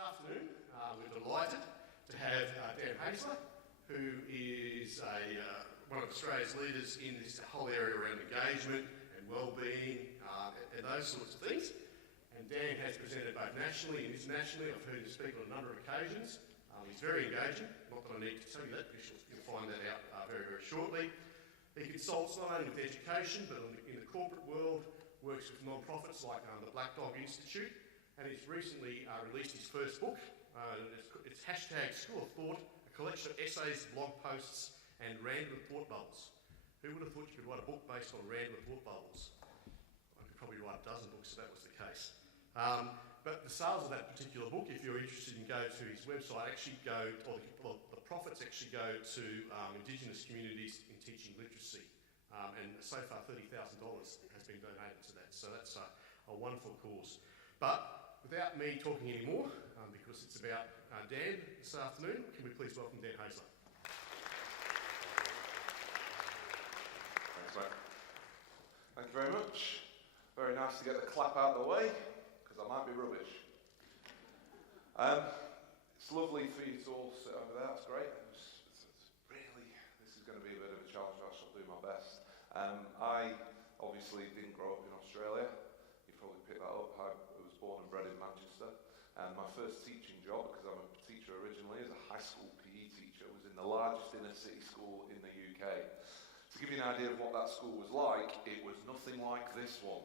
afternoon, we're delighted to have Dan Haesler, who is one of Australia's leaders in this whole area around engagement and well-being and those sorts of things. And Dan has presented both nationally and internationally. I've heard him speak on a number of occasions. He's very engaging. Not that I need to tell you that, because you'll find that out very, very shortly. He consults not only with education, but in the corporate world, works with non-profits like the Black Dog Institute, and he's recently released his first book. It's #School of Thought, a collection of essays, blog posts, and random thought bubbles. Who would have thought you could write a book based on random thought bubbles? I could probably write a dozen books if that was the case. But the sales of that particular book, if you're interested in go to his website, actually the profits actually go to Indigenous communities in teaching literacy. And so far $30,000 has been donated to that. So that's a wonderful cause. But without me talking anymore, because it's about Dan this afternoon, can we please welcome Dan Haesler? Thanks, mate. Thank you very much. Very nice to get the clap out of the way, because I might be rubbish. It's lovely for you to all sit over there. That's great. It's really, this is going to be a bit of a challenge. I shall do my best. I obviously didn't grow up in Australia. You probably picked that up. I was born and bred in Manchester. And my first teaching job, because I'm a teacher originally, as a high school PE teacher, was in the largest inner city school in the UK. To give you an idea of what that school was like, it was nothing like this one.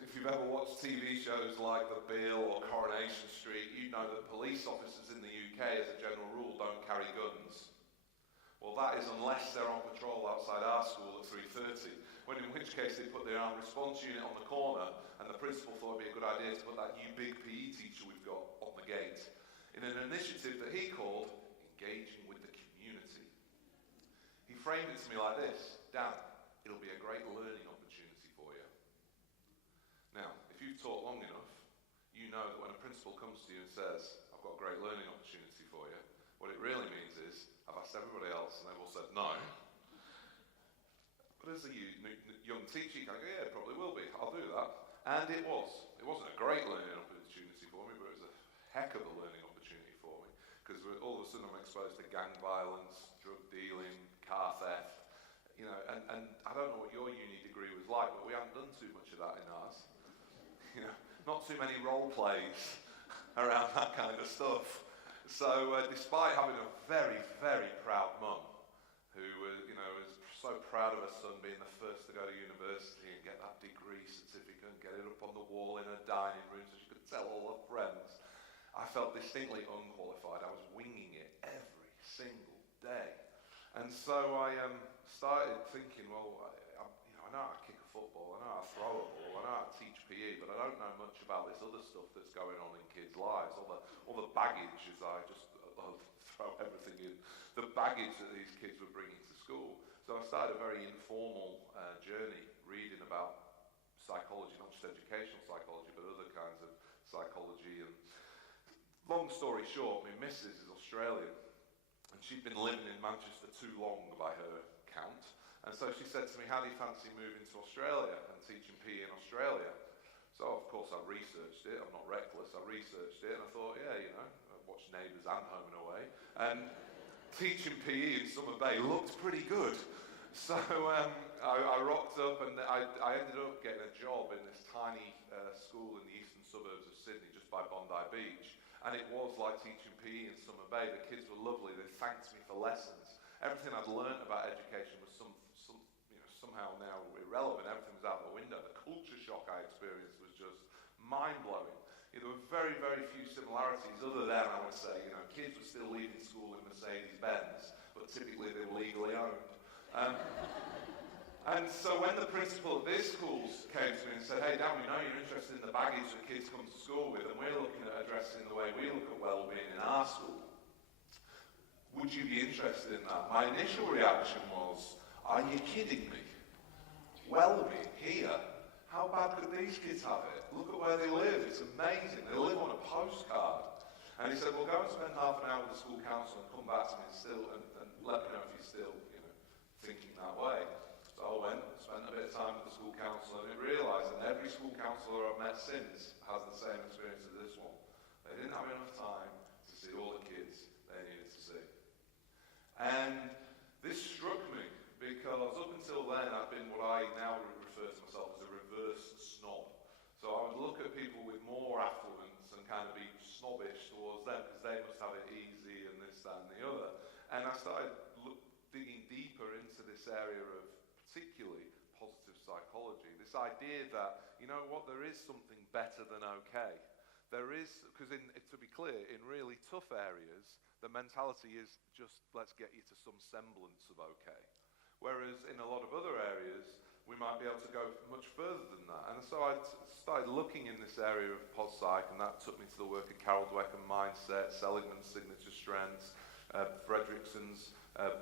If you've ever watched TV shows like The Bill or Coronation Street, you know that police officers in the UK, as a general rule, don't carry guns. Well, that is unless they're on patrol outside our school at 3:30, when in which case they put their armed response unit on the corner, and the principal thought it'd be a good idea to put that new big PE teacher we've got on the gate, in an initiative that he called Engaging with the Community. He framed it to me like this: Dan, it'll be a great learning opportunity for you. Now, if you've taught long enough, you know that when a principal comes to you and says, I've got a great learning opportunity for you, what it really means is, I've asked everybody else and they've all said no. But as a young teacher, you can go, yeah, it probably will be, I'll do that. And it was. It wasn't a great learning opportunity for me, but it was a heck of a learning opportunity for me, because all of a sudden I'm exposed to gang violence, drug dealing, car theft, you know, and I don't know what your uni degree was like, but we haven't done too much of that in ours. You know, not too many role plays around that kind of stuff. So despite having a very, very proud mum, who was so proud of her son being the first to go to university and get that degree certificate and get it up on the wall in her dining room so she could tell all her friends, I felt distinctly unqualified. I was winging it every single day. And so I started thinking, well, I know how to kick a football, I know how to throw a ball, I know how to teach PE, but I don't know much about this other stuff that's going on in kids' lives, all the baggage, as I just throw everything in, the baggage that these kids were bringing to school. So I started a very informal journey, reading about psychology, not just educational psychology, but other kinds of psychology. And long story short, my missus is Australian, and she'd been living in Manchester too long by her count. And so she said to me, how do you fancy moving to Australia and teaching PE in Australia? So of course I researched it, I'm not reckless, I researched it and I thought, yeah, you know, I watched Neighbours and Home and Away, and teaching PE in Summer Bay looked pretty good. So I rocked up and I ended up getting a job in this tiny school in the eastern suburbs of Sydney, just by Bondi Beach. And it was like teaching PE in Summer Bay. The kids were lovely, they thanked me for lessons. Everything I'd learned about education was somehow now irrelevant. Everything was out the window. The culture shock I experienced was just mind-blowing. There were very, very few similarities other than, I would say, kids were still leaving school in Mercedes-Benz, but typically they were legally owned. And so when the principal of this school came to me and said, hey Dan, we know you're interested in the baggage that kids come to school with, and we're looking at addressing the way we look at well-being in our school. Would you be interested in that? My initial reaction was, are you kidding me? Well-being here? How bad could these kids have it? Look at where they live, it's amazing. They live on a postcard. And he said, well, go and spend half an hour with the school council and come back to me and let me know if you're still thinking that way. So I went, spent a bit of time with the school council, and I realised that every school councillor I've met since has the same experience as this one. They didn't have enough time to see all the kids they needed to see. And this struck me because up until then I'd been what I now refer to myself as a reverse snob. So I would look at people with more affluence and kind of be snobbish towards them because they must have it easy and this, that and the other. And I started digging deeper into this area of particularly positive psychology, this idea that, you know what, there is something better than okay. There is, because to be clear, in really tough areas, the mentality is just, let's get you to some semblance of okay. Whereas in a lot of other areas, we might be able to go much further than that. And so I started looking in this area of POS-Psych, and that took me to the work of Carol Dweck and Mindset, Seligman's Signature Strengths, Fredrickson's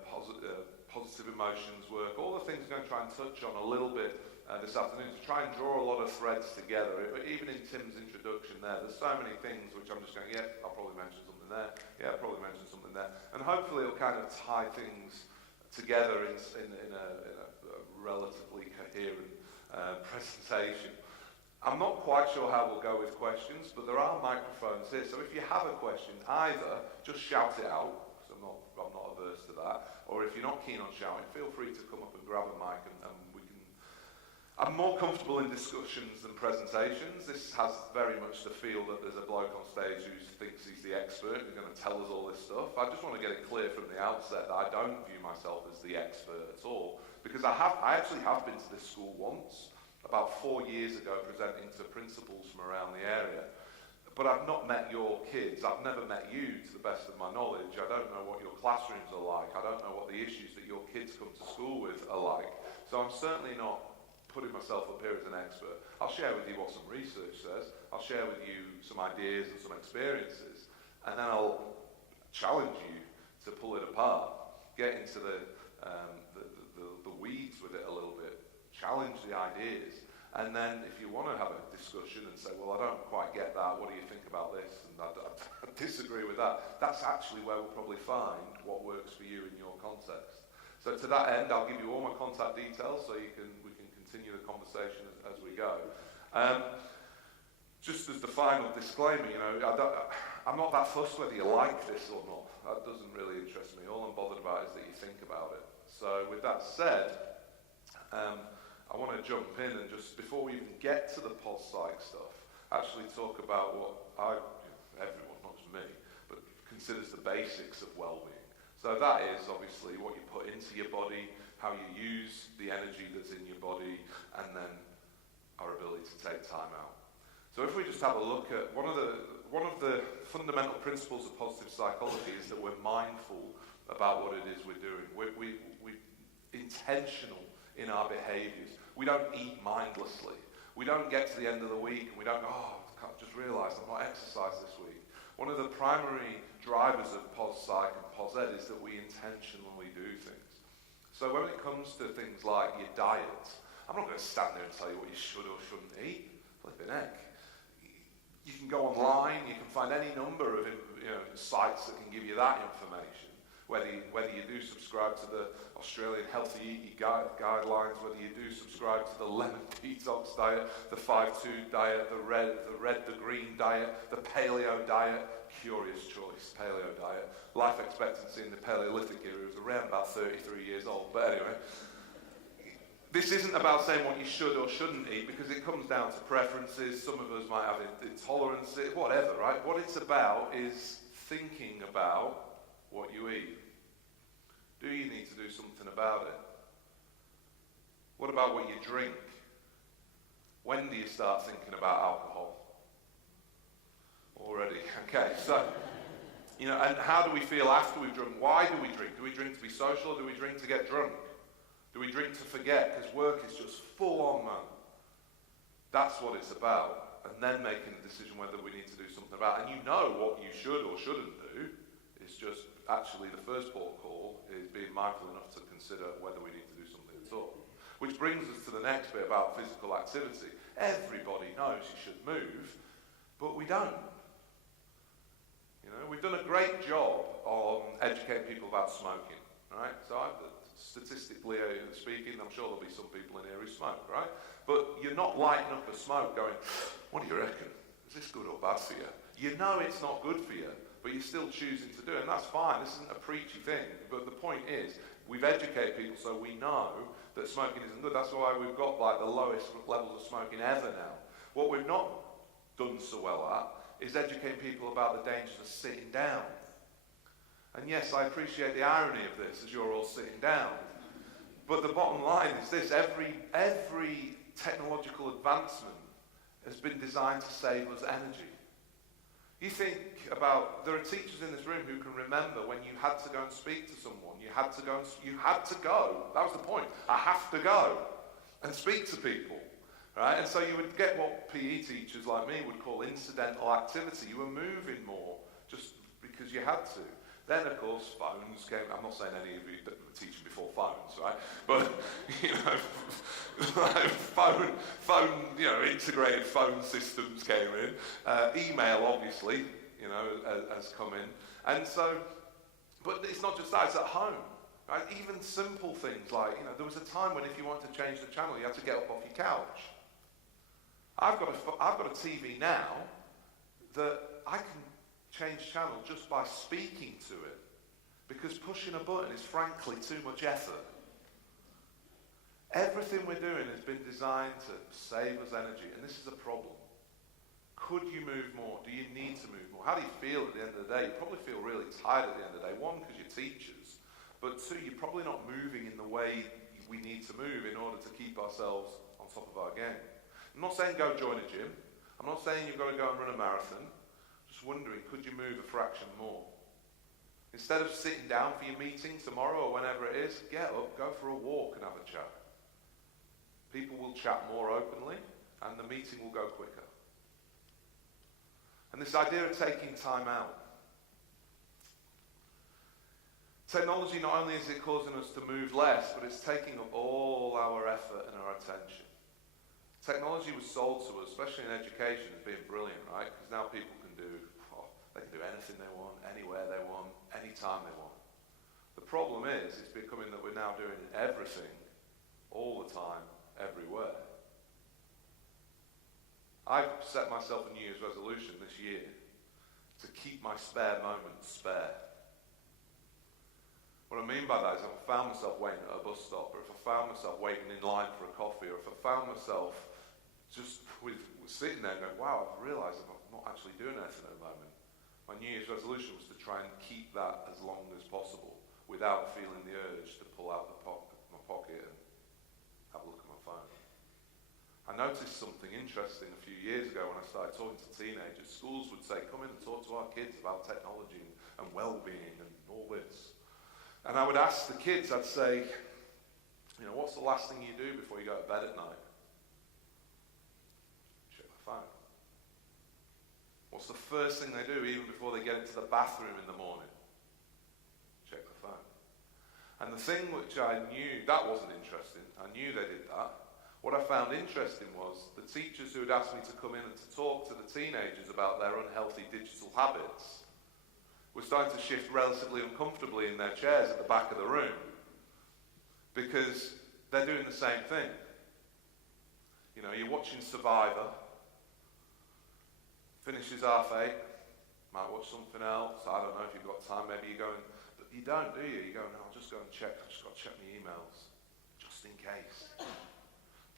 positive emotions work, all the things I'm going to try and touch on a little bit this afternoon to try and draw a lot of threads together. But even in Tim's introduction there's so many things which I'm just going, yeah, I'll probably mention something there, yeah, I'll probably mention something there. And hopefully it'll kind of tie things together in a relatively coherent presentation. I'm not quite sure how we'll go with questions, but there are microphones here. So if you have a question, either just shout it out, because I'm not averse to that, or if you're not keen on shouting, feel free to come up and grab a mic and we can... I'm more comfortable in discussions than presentations. This has very much the feel that there's a bloke on stage who thinks he's the expert and going to tell us all this stuff. I just want to get it clear from the outset that I don't view myself as the expert at all, because I actually have been to this school once, about 4 years ago, presenting to principals from around the area. But I've not met your kids. I've never met you, to the best of my knowledge. I don't know what your classrooms are like. I don't know what the issues that your kids come to school with are like. So I'm certainly not putting myself up here as an expert. I'll share with you what some research says. I'll share with you some ideas and some experiences. And then I'll challenge you to pull it apart, get into the weeds with it a little bit, challenge the ideas. And then if you want to have a discussion and say, well, I don't quite get that, what do you think about this? And I disagree with that. That's actually where we'll probably find what works for you in your context. So to that end, I'll give you all my contact details so we can continue the conversation as we go. Just as the final disclaimer, I'm not that fussed whether you like this or not. That doesn't really interest me. All I'm bothered about is that you think about it. So with that said, I want to jump in and just, before we even get to the POS-Psych stuff, actually talk about what everyone, not just me, but considers the basics of well-being. So that is obviously what you put into your body, how you use the energy that's in your body, and then our ability to take time out. So if we just have a look at one of the fundamental principles of positive psychology is that we're mindful about what it is we're doing. We're intentional in our behaviours. We don't eat mindlessly. We don't get to the end of the week and we don't go, I just realised I've not exercised this week. One of the primary drivers of POS-Psych and POS-Ed is that we intentionally do things. So when it comes to things like your diet, I'm not going to stand there and tell you what you should or shouldn't eat. Flipping heck. You can go online, you can find any number of sites that can give you that information. Whether you do subscribe to the Australian Healthy Eating Guidelines, whether you do subscribe to the lemon detox diet, the 5-2 diet, the red, the green diet, the paleo diet, curious choice, paleo diet. Life expectancy in the Paleolithic era was around about 33 years old, but anyway. This isn't about saying what you should or shouldn't eat, because it comes down to preferences. Some of us might have intolerances, whatever, right? What it's about is thinking about what you eat. Do you need to do something about it? What about what you drink? When do you start thinking about alcohol? Already. Okay, so, and how do we feel after we've drunk? Why do we drink? Do we drink to be social, or do we drink to get drunk? Do we drink to forget? Because work is just full on, man. That's what it's about. And then making a decision whether we need to do something about it. And you know what you should or shouldn't do. It's just, actually, the first port of call is being mindful enough to consider whether we need to do something at all. Which brings us to the next bit about physical activity. Everybody knows you should move, but we don't. We've done a great job on educating people about smoking, right? So statistically speaking, I'm sure there'll be some people in here who smoke, right? But you're not lighting up a smoke going, what do you reckon? Is this good or bad for you? You know it's not good for you, but you're still choosing to do it, and that's fine. This isn't a preachy thing, but the point is, we've educated people so we know that smoking isn't good. That's why we've got like the lowest levels of smoking ever now. What we've not done so well at is educating people about the dangers of sitting down. And yes, I appreciate the irony of this as you're all sitting down. But the bottom line is this: every technological advancement has been designed to save us energy. You think about, there are teachers in this room who can remember when you had to go and speak to someone. You had to go. That was the point. I have to go and speak to people. Right? And so you would get what PE teachers like me would call incidental activity. You were moving more just because you had to. Then, of course, phones came. I'm not saying any of you that were teaching before phones, right? But, you know, like integrated phone systems came in. Email, obviously, you know, has come in. And so, but it's not just that, it's at home. Right? Even simple things like, you know, there was a time when if you wanted to change the channel, you had to get up off your couch. I've got a TV now that I can change channel just by speaking to it, because pushing a button is frankly too much effort. Everything we're doing has been designed to save us energy, and this is a problem. Could you move more? Do you need to move more? How do you feel at the end of the day? You probably feel really tired at the end of the day. One, because you're teachers, but two, you're probably not moving in the way we need to move in order to keep ourselves on top of our game. I'm not saying go join a gym. I'm not saying you've got to go and run a marathon. Just wondering, could you move a fraction more? Instead of sitting down for your meeting tomorrow or whenever it is, get up, go for a walk and have a chat. People will chat more openly and the meeting will go quicker. And this idea of taking time out. Technology, not only is it causing us to move less, but it's taking up all our effort and our attention. Technology was sold to us, especially in education, as being brilliant, right? Because now people they can do anything they want, anywhere they want, anytime they want. The problem is, it's becoming that we're now doing everything, all the time, everywhere. I've set myself a New Year's resolution this year to keep my spare moments spare. What I mean by that is if I found myself waiting at a bus stop, or if I found myself waiting in line for a coffee, or if I found myself just sitting there and going, wow, I've realised I'm not actually doing anything at the moment. My New Year's resolution was to try and keep that as long as possible without feeling the urge to pull out my pocket and have a look at my phone. I noticed something interesting a few years ago when I started talking to teenagers. Schools would say, come in and talk to our kids about technology and well-being and all this. And I would ask the kids, I'd say, you know, what's the last thing you do before you go to bed at night? Check my phone. What's the first thing they do even before they get into the bathroom in the morning? Check the phone. And the thing which I knew, that wasn't interesting. I knew they did that. What I found interesting was the teachers who had asked me to come in and to talk to the teenagers about their unhealthy digital habits were starting to shift relatively uncomfortably in their chairs at the back of the room, because they're doing the same thing. You know, you're watching Survivor, finishes 8:30, might watch something else, I don't know if you've got time, maybe you're going, but you don't, do you? You go, no, I'll just go and check, I've just got to check my emails, just in case.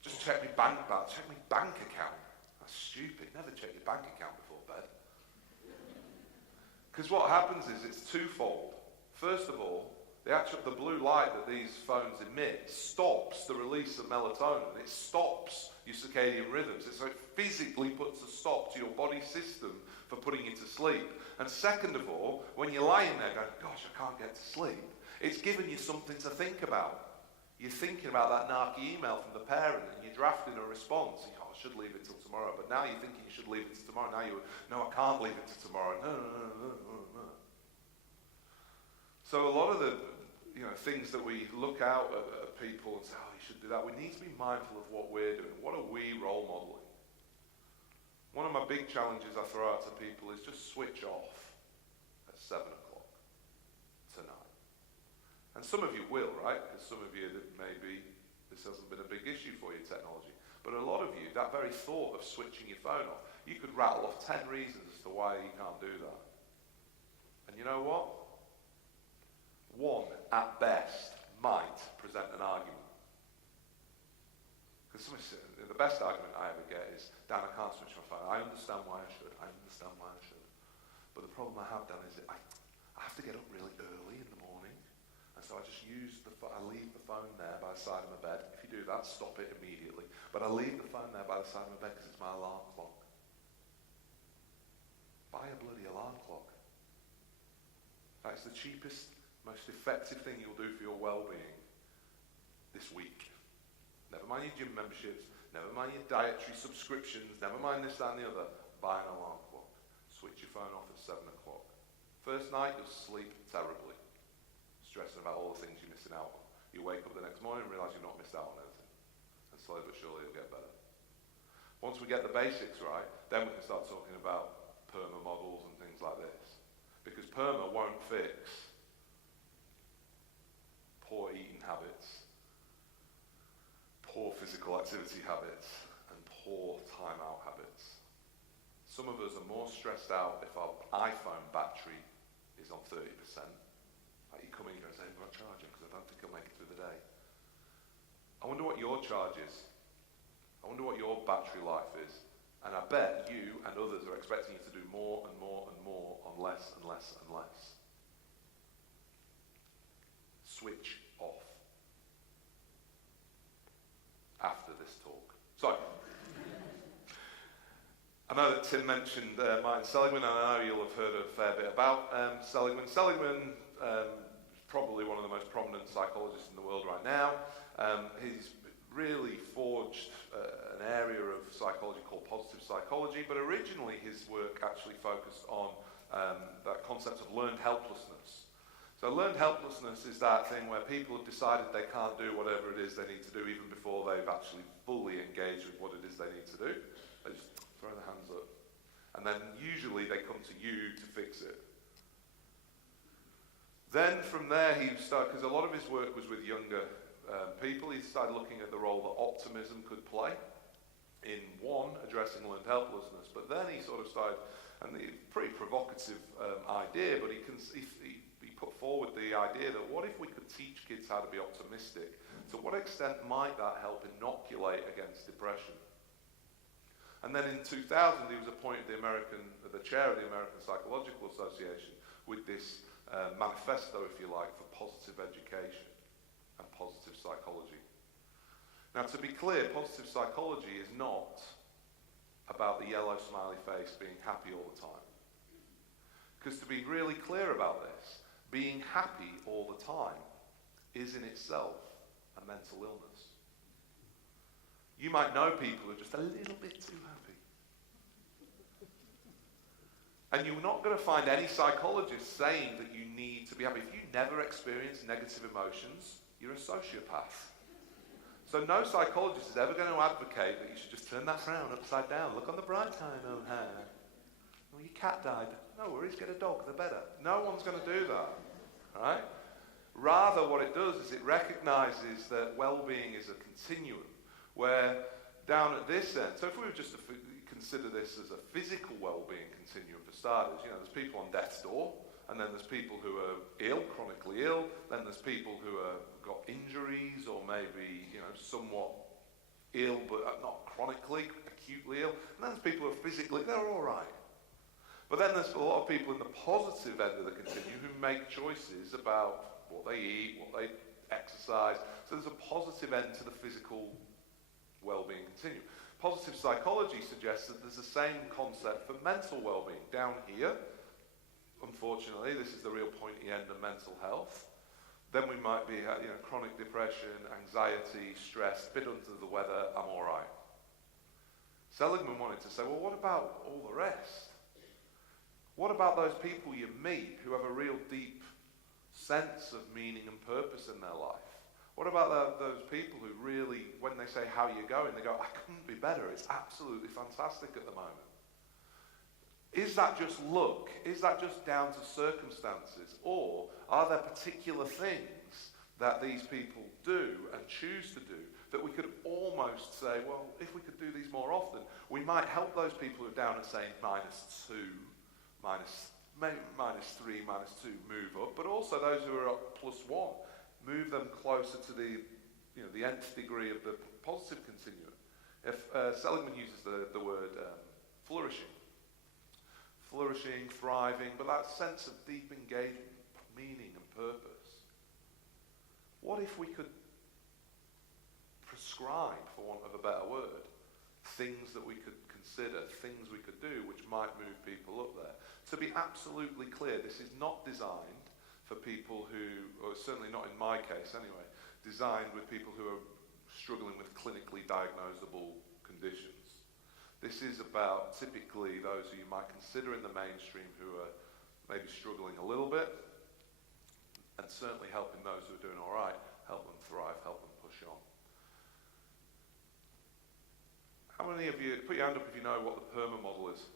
Just check my bank account. That's stupid, never check your bank account before bed. Because what happens is it's twofold. First of all, the blue light that these phones emit stops the release of melatonin. It stops your circadian rhythms. So it physically puts a stop to your body system for putting you to sleep. And second of all, when you're lying there going, gosh, I can't get to sleep, it's giving you something to think about. You're thinking about that narky email from the parent and you're drafting a response. You go, I should leave it till tomorrow. But now you're thinking you should leave it till tomorrow. Now no, I can't leave it till tomorrow. No. So a lot of the things that we look out at people and say, oh, you should do that. We need to be mindful of what we're doing. What are we role modeling? One of my big challenges I throw out to people is just switch off at 7 o'clock tonight. And some of you will, right? Because some of you, maybe this hasn't been a big issue for you, technology. But a lot of you, that very thought of switching your phone off, you could rattle off 10 reasons as to why you can't do that. And you know what? One, at best, might present an argument. Because the best argument I ever get is, Dan, I can't switch my phone. I understand why I should. But the problem I have, Dan, is that I have to get up really early in the morning. And so I just I leave the phone there by the side of my bed. If you do that, stop it immediately. But I leave the phone there by the side of my bed because it's my alarm clock. Buy a bloody alarm clock. That's the cheapest, most effective thing you'll do for your well-being this week. Never mind your gym memberships, never mind your dietary subscriptions, never mind this, that and the other. Buy an alarm clock. Switch your phone off at 7 o'clock. First night, you'll sleep terribly, stressing about all the things you're missing out on. You wake up the next morning and realise you've not missed out on anything. And slowly but surely it'll get better. Once we get the basics right, then we can start talking about PERMA models and things like this. Because PERMA won't fix poor eating habits, poor physical activity habits, and poor time-out habits. Some of us are more stressed out if our iPhone battery is on 30%. Like you come in here and say, I'm going to charge it because I don't think I'll make it through the day. I wonder what your charge is. I wonder what your battery life is. And I bet you and others are expecting you to do more and more and more on less and less and less. Switch off. After this talk. So, I know that Tim mentioned Martin Seligman, and I know you'll have heard a fair bit about Seligman. Seligman is probably one of the most prominent psychologists in the world right now. He's really forged an area of psychology called positive psychology, but originally his work actually focused on that concept of learned helplessness. So learned helplessness is that thing where people have decided they can't do whatever it is they need to do even before they've actually fully engaged with what it is they need to do. They just throw their hands up. And then usually they come to you to fix it. Then from there he started, because a lot of his work was with younger people, he started looking at the role that optimism could play in addressing learned helplessness. But then he sort of started, and the pretty provocative idea, but he put forward the idea that what if we could teach kids how to be optimistic? To what extent might that help inoculate against depression? And then in 2000, he was appointed the chair of the American Psychological Association with this manifesto, if you like, for positive education and positive psychology. Now, to be clear, positive psychology is not about the yellow smiley face being happy all the time. Because to be really clear about this, being happy all the time is in itself a mental illness. You might know people who are just a little bit too happy. And you're not going to find any psychologist saying that you need to be happy. If you never experience negative emotions, you're a sociopath. So no psychologist is ever going to advocate that you should just turn that frown upside down. Look on the bright side, oh, well, your cat died. No worries, get a dog, they're better. No one's going to do that, right? Rather, what it does is it recognizes that well-being is a continuum, where down at this end, so if we were just to consider this as a physical well-being continuum for starters, there's people on death's door, and then there's people who are ill, chronically ill, then there's people who have got injuries or maybe, somewhat ill but not chronically, acutely ill, and then there's people who are physically, they're all right. But then there's a lot of people in the positive end of the continuum who make choices about what they eat, what they exercise, so there's a positive end to the physical well-being continuum. Positive psychology suggests that there's the same concept for mental well-being. Down here, unfortunately, this is the real pointy end of mental health. Then we might be, chronic depression, anxiety, stress, a bit under the weather, I'm all right. Seligman wanted to say, well, what about all the rest? What about those people you meet who have a real deep sense of meaning and purpose in their life? What about those people who really, when they say, how are you going, they go, I couldn't be better, it's absolutely fantastic at the moment. Is that just luck? Is that just down to circumstances? Or are there particular things that these people do and choose to do that we could almost say, well, if we could do these more often, we might help those people who are down at, say, -2, -3, -2, move up, but also those who are at +1, move them closer to the nth degree of the positive continuum. If Seligman uses the word flourishing, thriving, but that sense of deep engagement, meaning and purpose. What if we could prescribe, for want of a better word, things that we could consider, things we could do which might move people up there? To be absolutely clear, this is not designed for people who, or certainly not in my case anyway, designed with people who are struggling with clinically diagnosable conditions. This is about typically those who you might consider in the mainstream who are maybe struggling a little bit, and certainly helping those who are doing all right, help them thrive, help them push on. How many of you, put your hand up if you know what the PERMA model is.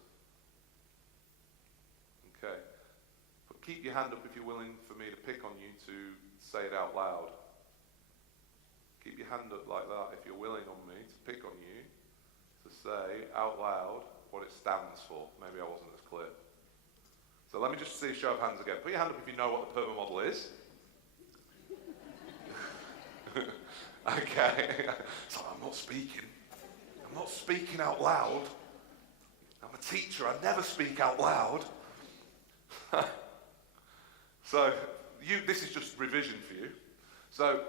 Okay. But keep your hand up if you're willing for me to pick on you to say it out loud. Keep your hand up like that if you're willing on me to pick on you to say out loud what it stands for. Maybe I wasn't as clear. So let me just see a show of hands again. Put your hand up if you know what the PERMA model is. Okay. So I'm not speaking out loud. I'm a teacher, I never speak out loud. So this is just revision for you. So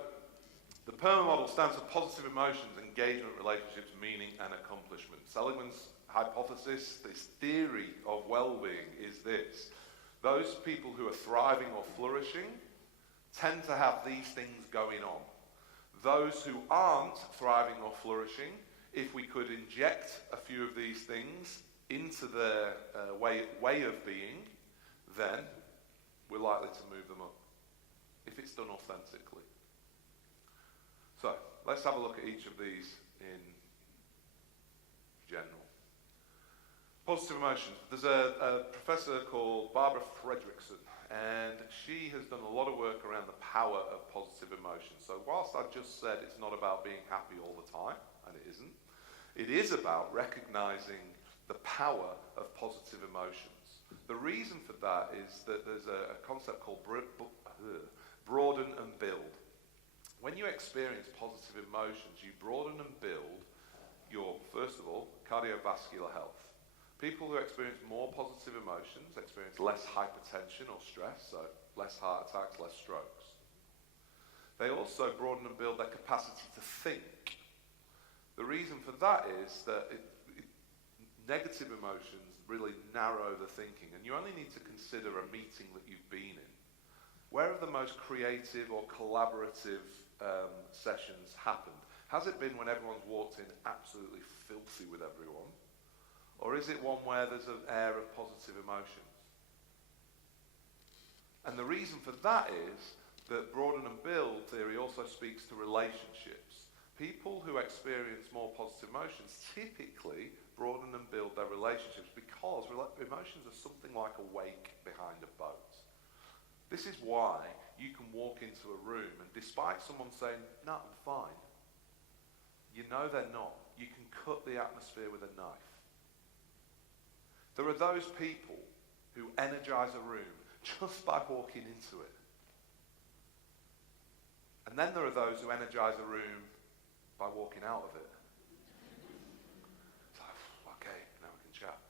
the PERMA model stands for positive emotions, engagement, relationships, meaning, and accomplishment. Seligman's hypothesis, this theory of well-being is this. Those people who are thriving or flourishing tend to have these things going on. Those who aren't thriving or flourishing, if we could inject a few of these things into their way of being, then we're likely to move them up, if it's done authentically. So, let's have a look at each of these in general. Positive emotions. There's a professor called Barbara Fredrickson, and she has done a lot of work around the power of positive emotions. So whilst I've just said it's not about being happy all the time, and it isn't, it is about recognizing the power of positive emotions. The reason for that is that there's a concept called broaden and build. When you experience positive emotions, you broaden and build your, first of all, cardiovascular health. People who experience more positive emotions experience less hypertension or stress, so less heart attacks, less strokes. They also broaden and build their capacity to think. The reason for that is that negative emotions really narrow the thinking, and you only need to consider a meeting that you've been in. Where have the most creative or collaborative sessions happened? Has it been when everyone's walked in absolutely filthy with everyone? Or is it one where there's an air of positive emotions? And the reason for that is that broaden and build theory also speaks to relationships. People who experience more positive emotions typically broaden and build their relationships because emotions are something like a wake behind a boat. This is why you can walk into a room and despite someone saying, no, I'm fine, you know they're not. You can cut the atmosphere with a knife. There are those people who energize a room just by walking into it. And then there are those who energize a room by walking out of it. So, okay, now we can chat.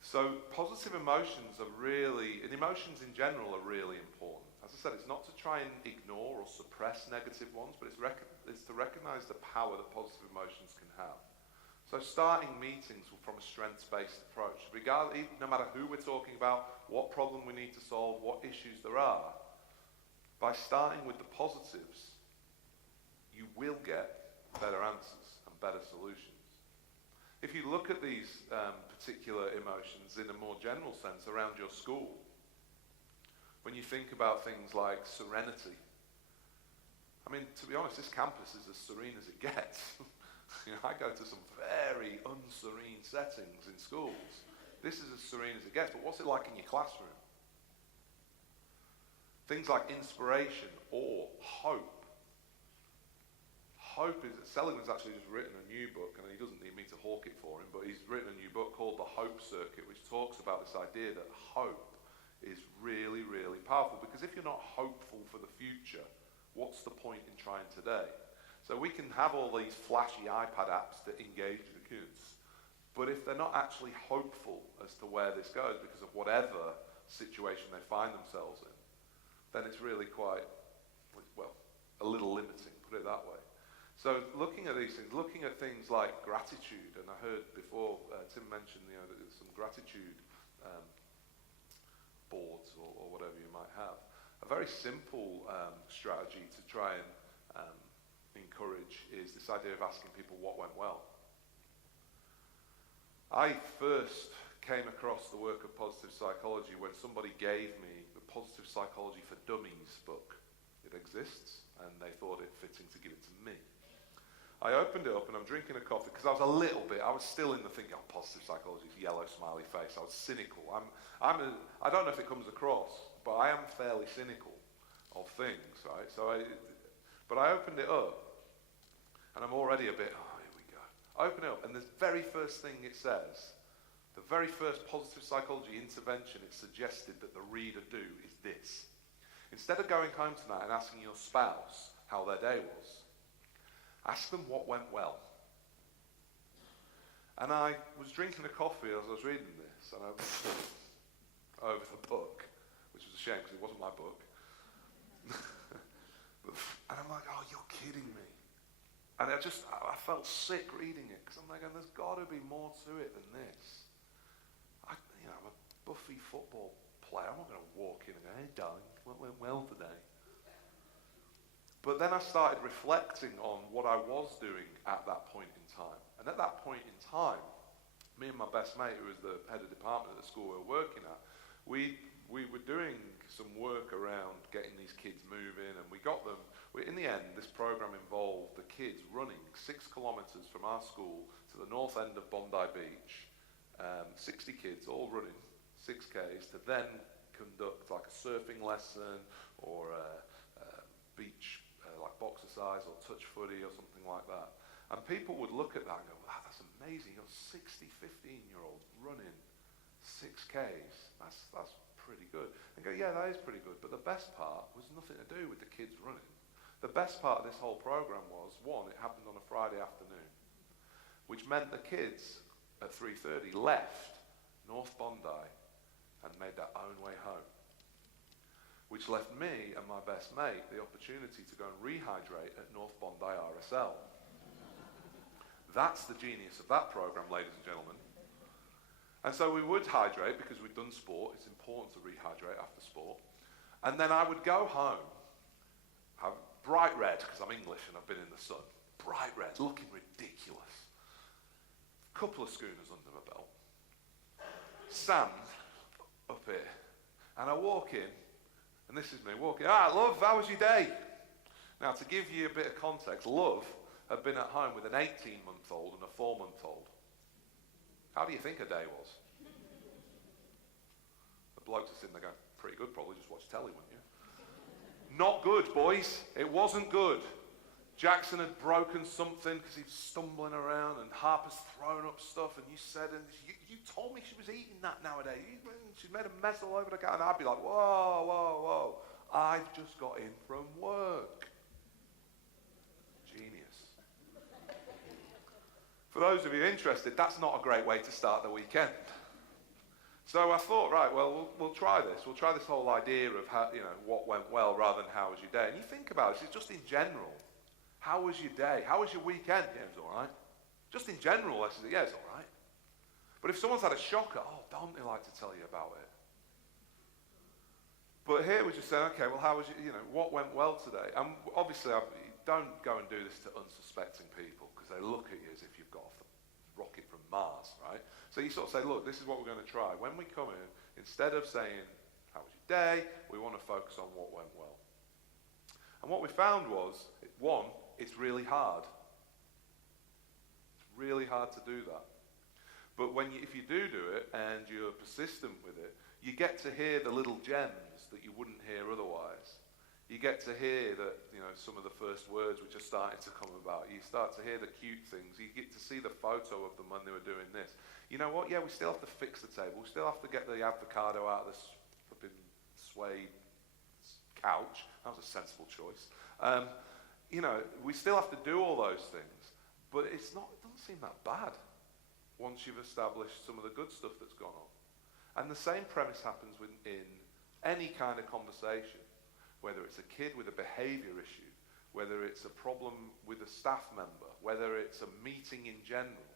So positive emotions are really, and emotions in general are really important. As I said, it's not to try and ignore or suppress negative ones, but it's to recognize the power that positive emotions can have. So starting meetings from a strengths-based approach, no matter who we're talking about, what problem we need to solve, what issues there are, by starting with the positives, you will get better answers and better solutions. If you look at these particular emotions in a more general sense around your school, when you think about things like serenity, I mean, to be honest, this campus is as serene as it gets. You know, I go to some very unserene settings in schools. This is as serene as it gets, but what's it like in your classroom? Things like inspiration, awe, hope. hope is that Seligman's actually just written a new book, and he doesn't need me to hawk it for him, but he's written a new book called The Hope Circuit, which talks about this idea that hope is really, really powerful, because if you're not hopeful for the future, what's the point in trying today? So we can have all these flashy iPad apps that engage the kids, but if they're not actually hopeful as to where this goes because of whatever situation they find themselves in, then it's really quite, well, a little limiting, put it that way. So looking at these things, looking at things like gratitude, and I heard before Tim mentioned, that there's some gratitude boards or whatever you might have. A very simple strategy to try and encourage is this idea of asking people what went well. I first came across the work of positive psychology when somebody gave me the Positive Psychology for Dummies book. It exists, and they thought it fitting to give it to me. I opened it up, and I'm drinking a coffee, because I was still in the thinking, positive psychology, yellow smiley face. I was cynical. I don't know if it comes across, but I am fairly cynical of things, right? But I opened it up, and I'm already a bit, here we go. I open it up, and the very first thing it says, the very first positive psychology intervention it suggested that the reader do is this. Instead of going home tonight and asking your spouse how their day was, ask them what went well. And I was drinking a coffee as I was reading this, and I over the book, which was a shame because it wasn't my book. And I'm like, you're kidding me. And I felt sick reading it, because I'm like, there's got to be more to it than this. I'm a Buffy football player. I'm not going to walk in and go, hey, darling, what went well today? But then I started reflecting on what I was doing at that point in time. And at that point in time, me and my best mate, who was the head of department at the school we were working at, we were doing some work around getting these kids moving, and we got them. In the end, this program involved the kids running 6 kilometers from our school to the north end of Bondi Beach, 60 kids all running 6 Ks, to then conduct like a surfing lesson or a beach like boxercise or touch footy or something like that. And people would look at that and go, wow, that's amazing. You're 60, 15-year-olds running 6 Ks. That's pretty good. And go, yeah, that is pretty good. But the best part was nothing to do with the kids running. The best part of this whole program was, one, it happened on a Friday afternoon, which meant the kids at 3:30 left North Bondi and made their own way home, which left me and my best mate the opportunity to go and rehydrate at North Bondi RSL. That's the genius of that program, ladies and gentlemen. And so we would hydrate because we'd done sport. It's important to rehydrate after sport. And then I would go home, have bright red, because I'm English and I've been in the sun, bright red, looking ridiculous. Couple of schooners under my belt. Sand up here. And I walk in, and this is me walking, love, how was your day? Now, to give you a bit of context, love had been at home with an 18-month-old and a 4-month-old. How do you think her day was? The blokes are sitting there going, pretty good, probably just watch telly, wouldn't you? Not good, boys. It wasn't good. Jackson had broken something because he's stumbling around, and Harper's throwing up stuff, and you said, and you told me she was eating that nowadays. She made a mess all over the car, and I'd be like, whoa. I've just got in from work. Genius. For those of you interested, that's not a great way to start the weekend. So I thought, right, well, we'll try this. We'll try this whole idea of how, what went well rather than how was your day. And you think about it, it's just in general. How was your day? How was your weekend? Yeah, it was all right. Just in general, I said, yeah, it's all right. But if someone's had a shocker, don't they like to tell you about it? But here we just say, okay, well, how was what went well today? And obviously, don't go and do this to unsuspecting people, because they look at you as if you've got off the rocket from Mars, right? So you sort of say, look, this is what we're going to try. When we come in, instead of saying, how was your day, we want to focus on what went well. And what we found was, one, it's really hard. It's really hard to do that. But if you do it and you're persistent with it, you get to hear the little gems that you wouldn't hear otherwise. You get to hear that, some of the first words which are starting to come about. You start to hear the cute things. You get to see the photo of them when they were doing this. You know what? Yeah, we still have to fix the table. We still have to get the avocado out of this flipping suede couch. That was a sensible choice. We still have to do all those things. But it doesn't seem that bad once you've established some of the good stuff that's gone on. And the same premise happens in any kind of conversation. Whether it's a kid with a behavior issue, whether it's a problem with a staff member, whether it's a meeting in general,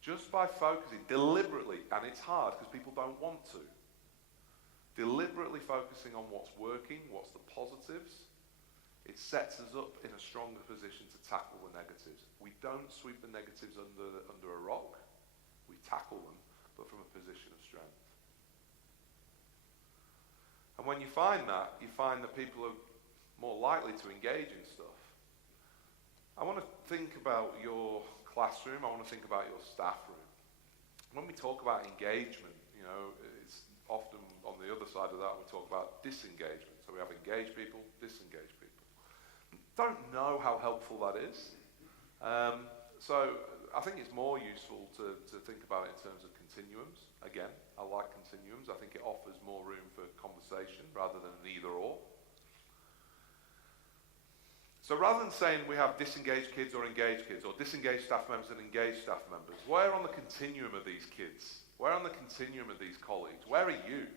just by focusing deliberately, and it's hard because people don't want to, deliberately focusing on what's working, what's the positives, it sets us up in a stronger position to tackle the negatives. We don't sweep the negatives under a rock, we tackle them, but from a position of strength. And when you find that people are more likely to engage in stuff. I want to think about your classroom, I want to think about your staff room. When we talk about engagement, it's often on the other side of that we talk about disengagement. So we have engaged people, disengaged people. Don't know how helpful that is. So I think it's more useful to think about it in terms of continuums. Again, I like continuums. I think it offers more room for conversation rather than an either or. So rather than saying we have disengaged kids or engaged kids, or disengaged staff members and engaged staff members, where on the continuum are these kids? Where on the continuum are these colleagues? Where are you?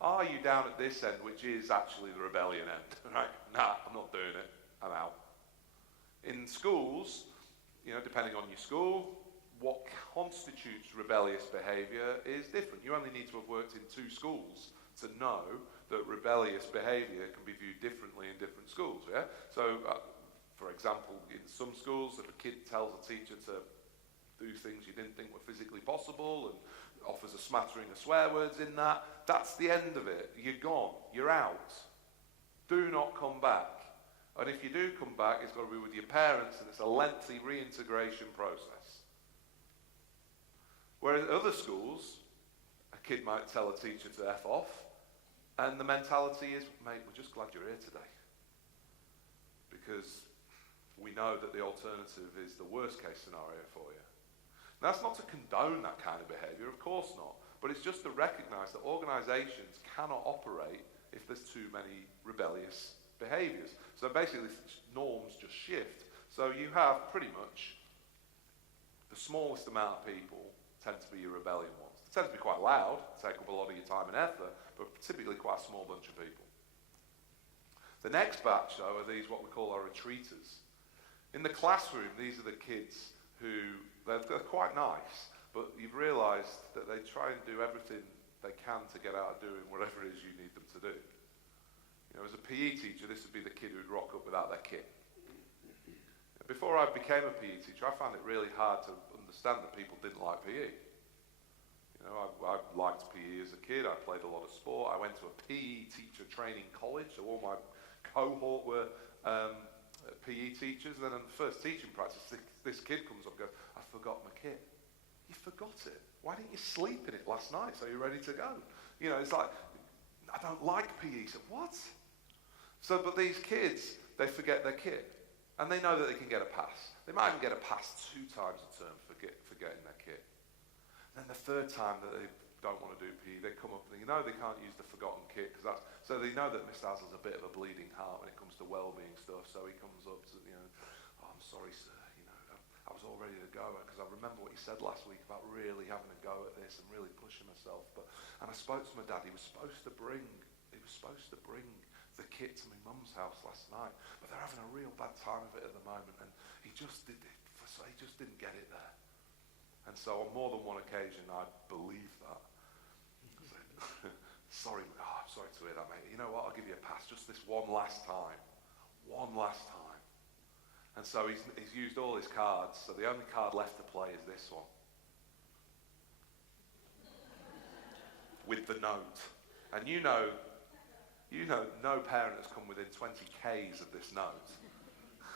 Are you down at this end, which is actually the rebellion end? Right? Nah, I'm not doing it. I'm out. In schools, depending on your school, what constitutes rebellious behaviour is different. You only need to have worked in 2 schools to know that rebellious behaviour can be viewed differently in different schools. Yeah. So, for example, in some schools, if a kid tells a teacher to do things you didn't think were physically possible and offers a smattering of swear words in that, that's the end of it. You're gone. You're out. Do not come back. And if you do come back, it's got to be with your parents, and it's a lengthy reintegration process. Whereas at other schools, a kid might tell a teacher to F off, and the mentality is, mate, we're just glad you're here today. Because we know that the alternative is the worst case scenario for you. Now, that's not to condone that kind of behaviour, of course not, but it's just to recognise that organisations cannot operate if there's too many rebellious behaviours. So basically, norms just shift. So you have pretty much the smallest amount of people tend to be your rebellion ones. They tend to be quite loud, take up a lot of your time and effort, but typically quite a small bunch of people. The next batch, though, are these what we call our retreaters. In the classroom, these are the kids who, they're quite nice, but you've realised that they try and do everything they can to get out of doing whatever it is you need them to do. As a PE teacher, this would be the kid who'd rock up without their kit. Before I became a PE teacher, I found it really hard to understand that people didn't like PE. I liked PE as a kid. I played a lot of sport. I went to a PE teacher training college, so all my cohort were PE teachers. And then in the first teaching practice, this kid comes up and goes, I forgot my kit. You forgot it? Why didn't you sleep in it last night so you're ready to go? It's like, I don't like PE. So what? So, but these kids, they forget their kit. And they know that they can get a pass. They might even get a pass 2 times a term for forgetting their kit. And then the 3rd time that they don't want to do PE, they come up and they can't use the forgotten kit. So they know that Mr. Haesler's a bit of a bleeding heart when it comes to well-being stuff. So he comes up to, oh, I'm sorry, sir. I was all ready to go because I remember what you said last week about really having a go at this and really pushing myself. And I spoke to my dad. He was supposed to bring the kit to my mum's house last night, but they're having a real bad time of it at the moment, and he just didn't get it there. And so on more than one occasion, I believed that. Sorry, I'm sorry to hear that, mate. You know what? I'll give you a pass just this one last time. One last time. And so he's used all his cards, so the only card left to play is this one. With the note. And no parent has come within 20 Ks of this note.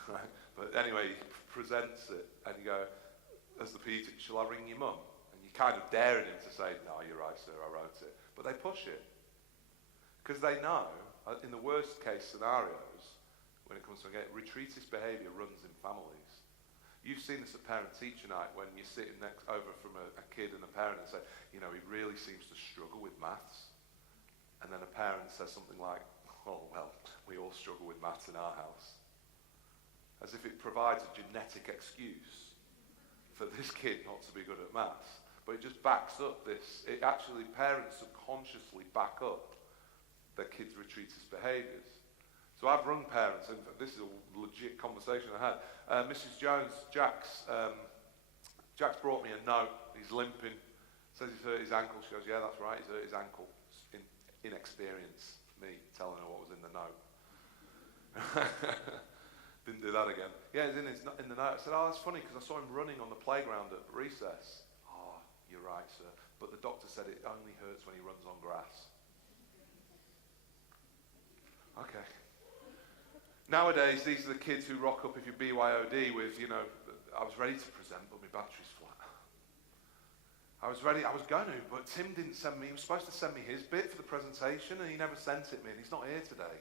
Right? But anyway, he presents it, and you go, as the PE teacher, shall I ring your mum? And you kind of daring him to say, no, you're right, sir, I wrote it. But they push it. Because they know, In the worst case scenarios, when it comes to retreatist behaviour runs in families. You've seen this at parent-teacher night when you're sitting over from a kid and a parent and say, he really seems to struggle with maths. And then a parent says something like, oh, well, we all struggle with maths in our house. As if it provides a genetic excuse for this kid not to be good at maths. But it just backs up this. Parents subconsciously back up their kids' retreatist behaviours. So I've rung parents, and this is a legit conversation I had. Mrs. Jones, Jack's brought me a note. He's limping. Says he's hurt his ankle. She goes, yeah, that's right, he's hurt his ankle. Inexperience, me telling her what was in the note. Didn't do that again. Yeah, it's in the note. I said, oh, that's funny, because I saw him running on the playground at recess. Oh, you're right, sir. But the doctor said it only hurts when he runs on grass. Okay. Nowadays, these are the kids who rock up if you BYOD with, I was ready to present, but my battery's flat. I was going to, but Tim didn't send me, he was supposed to send me his bit for the presentation, and he never sent it me, and he's not here today.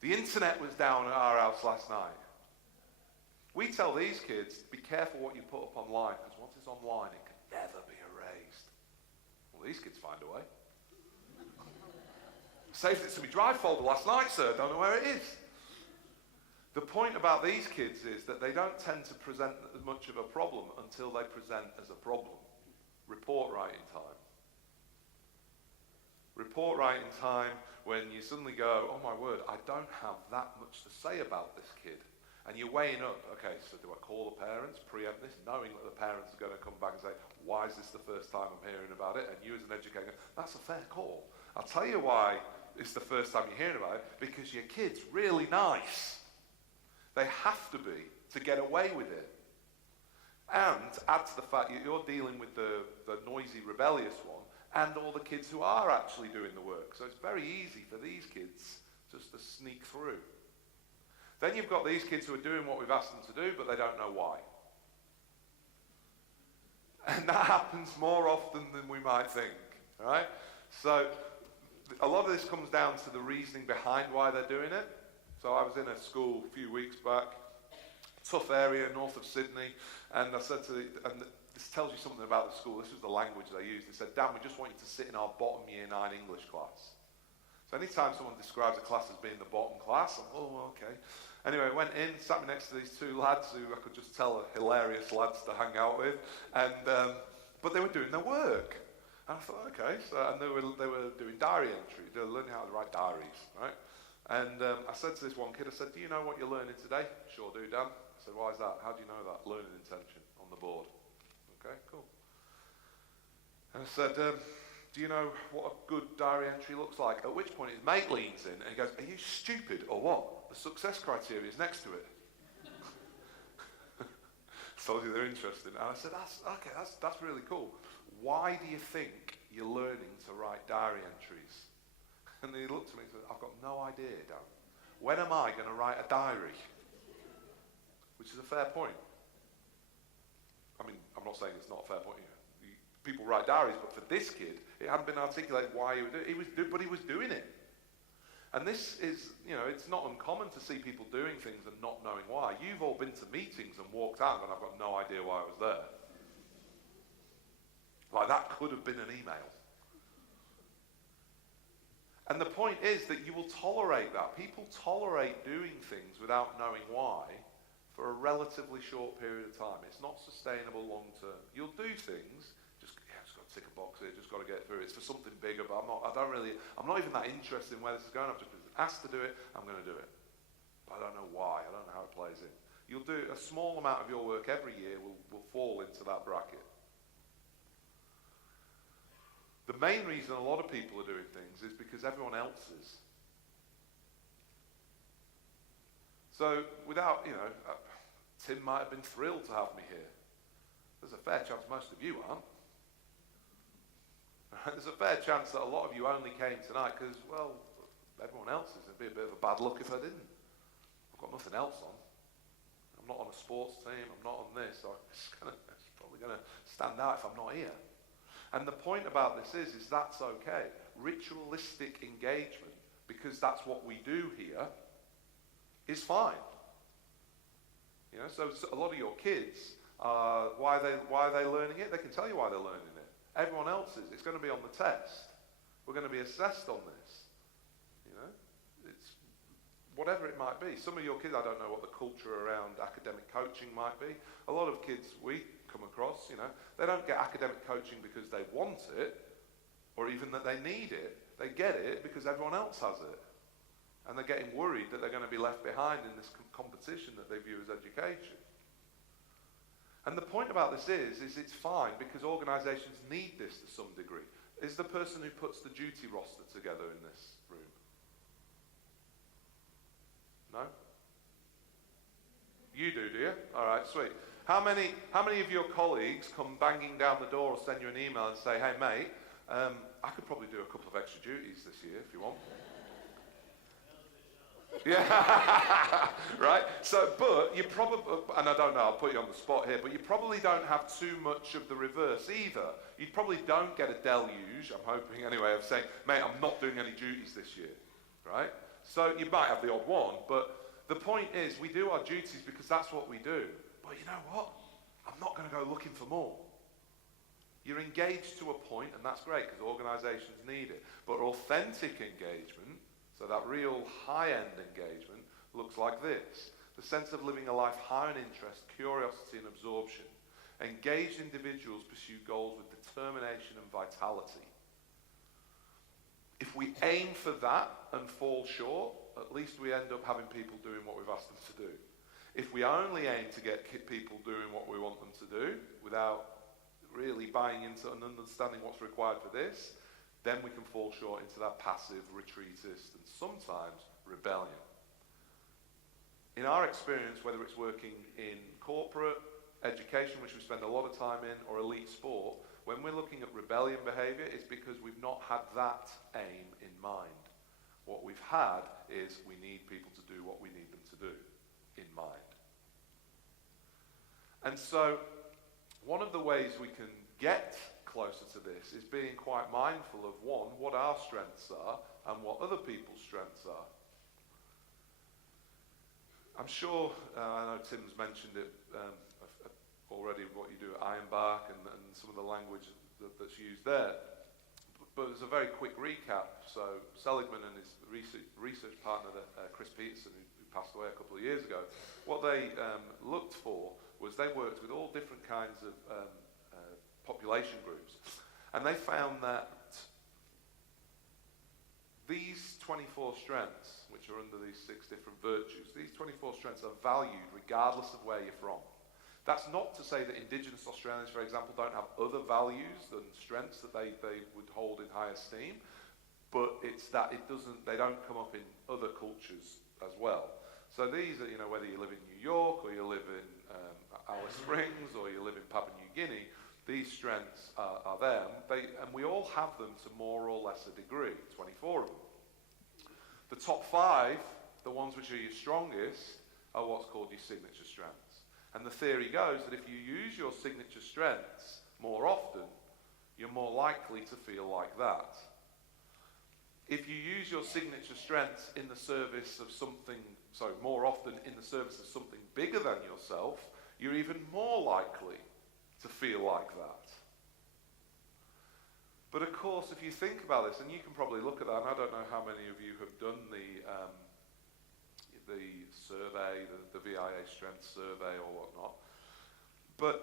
The internet was down at our house last night. We tell these kids, be careful what you put up online, because once it's online, it can never be erased. Well, these kids find a way. Saved it to my drive folder last night, sir, don't know where it is. The point about these kids is that they don't tend to present as much of a problem until they present as a problem. Report writing time. Report writing time when you suddenly go, oh my word, I don't have that much to say about this kid. And you're weighing up, okay, so do I call the parents, preempt this, knowing that the parents are going to come back and say, why is this the first time I'm hearing about it? And you as an educator, that's a fair call. I'll tell you why it's the first time you're hearing about it, because your kid's really nice. They have to be to get away with it. And add to the fact that you're dealing with the noisy, rebellious one, and all the kids who are actually doing the work. So it's very easy for these kids just to sneak through. Then you've got these kids who are doing what we've asked them to do, but they don't know why. And that happens more often than we might think. Right? So a lot of this comes down to the reasoning behind why they're doing it. So I was in a school a few weeks back, tough area north of Sydney, and I said and this tells you something about the school, this was the language they used. They said, Dan, we just want you to sit in our bottom year 9 English class. So anytime someone describes a class as being the bottom class, I'm, oh, okay. Anyway, I went in, sat me next to these 2 lads who I could just tell are hilarious lads to hang out with, and but they were doing their work. And I thought, okay, and they were doing diary entry, they were learning how to write diaries, right? And I said to this one kid, I said, do you know what you're learning today? Sure do, Dan. I said, why is that? How do you know that? Learning intention on the board. Okay, cool. And I said, do you know what a good diary entry looks like? At which point his mate leans in and he goes, are you stupid or what? The success criteria is next to it. Told you they're interested. And I said, that's really cool. Why do you think you're learning to write diary entries? And he looked at me and said, I've got no idea, Dan. When am I going to write a diary? Which is a fair point. I mean, I'm not saying it's not a fair point. People write diaries, but for this kid, it hadn't been articulated why he would do it. But he was doing it. And this is, it's not uncommon to see people doing things and not knowing why. You've all been to meetings and walked out and I've got no idea why I was there. Like, that could have been an email. And the point is that you will tolerate that. People tolerate doing things without knowing why for a relatively short period of time. It's not sustainable long term. You'll do things, just got to tick a box here, just got to get through it. It's for something bigger, but I'm not even that interested in where this is going. I've just been asked to do it, I'm going to do it. But I don't know why, I don't know how it plays in. You'll do a small amount of your work every year will fall into that bracket. The main reason a lot of people are doing things is because everyone else is. So without, Tim might have been thrilled to have me here. There's a fair chance most of you aren't. There's a fair chance that a lot of you only came tonight because, well, everyone else is. It'd be a bit of a bad luck if I didn't. I've got nothing else on. I'm not on a sports team. I'm not on this. So it's probably going to stand out if I'm not here. And the point about this is that's okay. Ritualistic engagement because that's what we do here, is fine. You know, so a lot of your kids, why are they learning it? They can tell you why they're learning it. Everyone else is. It's going to be on the test. We're going to be assessed on this. You know, it's whatever it might be. Some of your kids, I don't know what the culture around academic coaching might be. A lot of kids we come across, you know, they don't get academic coaching because they want it, or even that they need it. They get it because everyone else has it. And they're getting worried that they're going to be left behind in this competition that they view as education. And the point about this is it's fine because organisations need this to some degree. Is the person who puts the duty roster together in this room? No? You do you? All right, sweet. How many of your colleagues come banging down the door or send you an email and say, hey mate, I could probably do a couple of extra duties this year if you want. Yeah, right? So, but you probably, and I don't know, I'll put you on the spot here, but you probably don't have too much of the reverse either. You probably don't get a deluge, I'm hoping anyway, of saying, mate, I'm not doing any duties this year, right? So you might have the odd one, but the point is we do our duties because that's what we do. But you know what? I'm not going to go looking for more. You're engaged to a point, and that's great because organisations need it. But authentic engagement, so that real high-end engagement, looks like this. The sense of living a life high on interest, curiosity and absorption. Engaged individuals pursue goals with determination and vitality. If we aim for that and fall short, at least we end up having people doing what we've asked them to do. If we only aim to get people doing what we want them to do, without really buying into and understanding what's required for this, then we can fall short into that passive, retreatist, and sometimes rebellion. In our experience, whether it's working in corporate, education, which we spend a lot of time in, or elite sport, when we're looking at rebellion behaviour, it's because we've not had that aim in mind. What we've had is we need people to do what we need them to do in mind. And so, one of the ways we can get closer to this is being quite mindful of, one, what our strengths are and what other people's strengths are. I'm sure, I know Tim's mentioned it already, what you do at Ironbark and some of the language that's used there. But as a very quick recap, so Seligman and his research partner, Chris Peterson, who passed away a couple of years ago, what they looked for was they worked with all different kinds of population groups. And they found that these 24 strengths, which are under these 6 different virtues, these 24 strengths are valued regardless of where you're from. That's not to say that Indigenous Australians, for example, don't have other values and strengths that they would hold in high esteem, but it's that they don't come up in other cultures as well. So these are, you know, whether you live in New York or you live in Alice Springs or you live in Papua New Guinea, these strengths are there, and we all have them to more or less a degree, 24 of them. The top 5, the ones which are your strongest, are what's called your signature strengths. And the theory goes that if you use your signature strengths more often, you're more likely to feel like that. If you use your signature strengths in the service of something, more often in the service of something bigger than yourself, you're even more likely to feel like that. But of course, if you think about this, and you can probably look at that, and I don't know how many of you have done the survey, the VIA strength survey or whatnot, but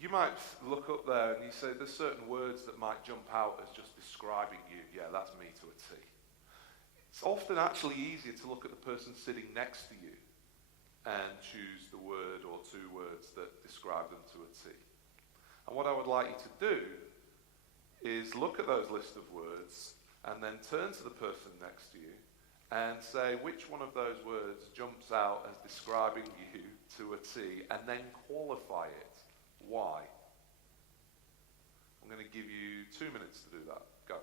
you might look up there and you say there's certain words that might jump out as just describing you. Yeah, that's me to a T. It's often actually easier to look at the person sitting next to you and choose the word or 2 words that describe them to a T. And what I would like you to do is look at those list of words and then turn to the person next to you and say which one of those words jumps out as describing you to a T, and then qualify it. Why? I'm going to give you 2 minutes to do that. Go.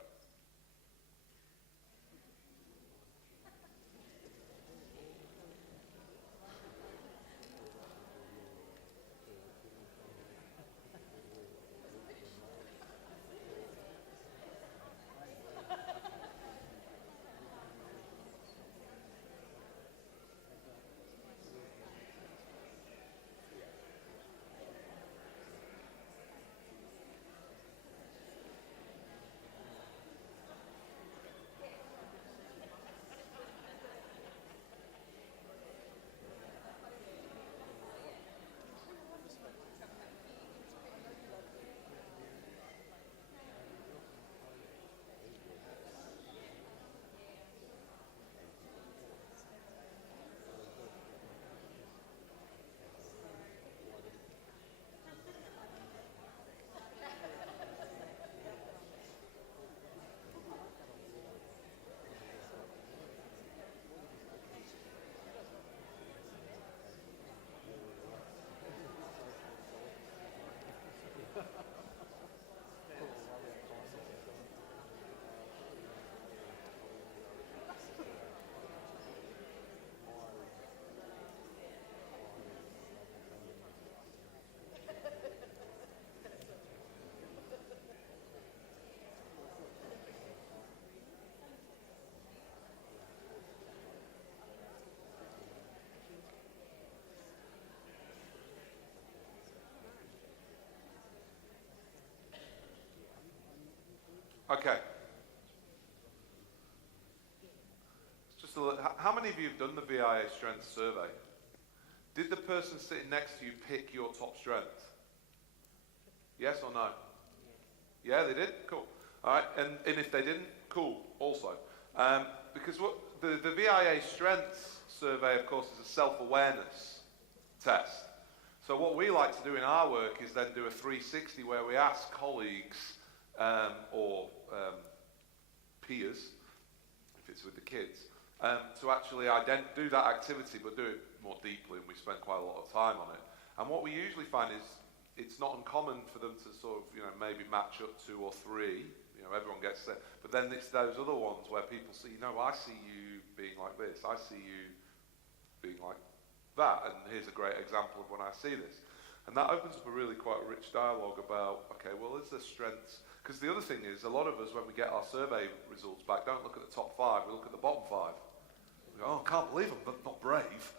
Okay. Just how many of you have done the VIA strength survey? Did the person sitting next to you pick your top strength? Yes or no? Yeah, they did? Cool. All right, and if they didn't, cool, also. Because what the VIA strengths survey, of course, is a self-awareness test. So what we like to do in our work is then do a 360 where we ask colleagues or peers, if it's with the kids, to actually do that activity, but do it more deeply, and we spend quite a lot of time on it. And what we usually find is it's not uncommon for them to sort of, maybe match up 2 or 3. Everyone gets there. But then it's those other ones where people see, I see you being like this. I see you being like that. And here's a great example of when I see this. And that opens up a really quite rich dialogue about, okay, well, is there strengths? Because the other thing is, a lot of us, when we get our survey results back, don't look at the top 5, we look at the bottom 5. We go, I can't believe I'm not brave.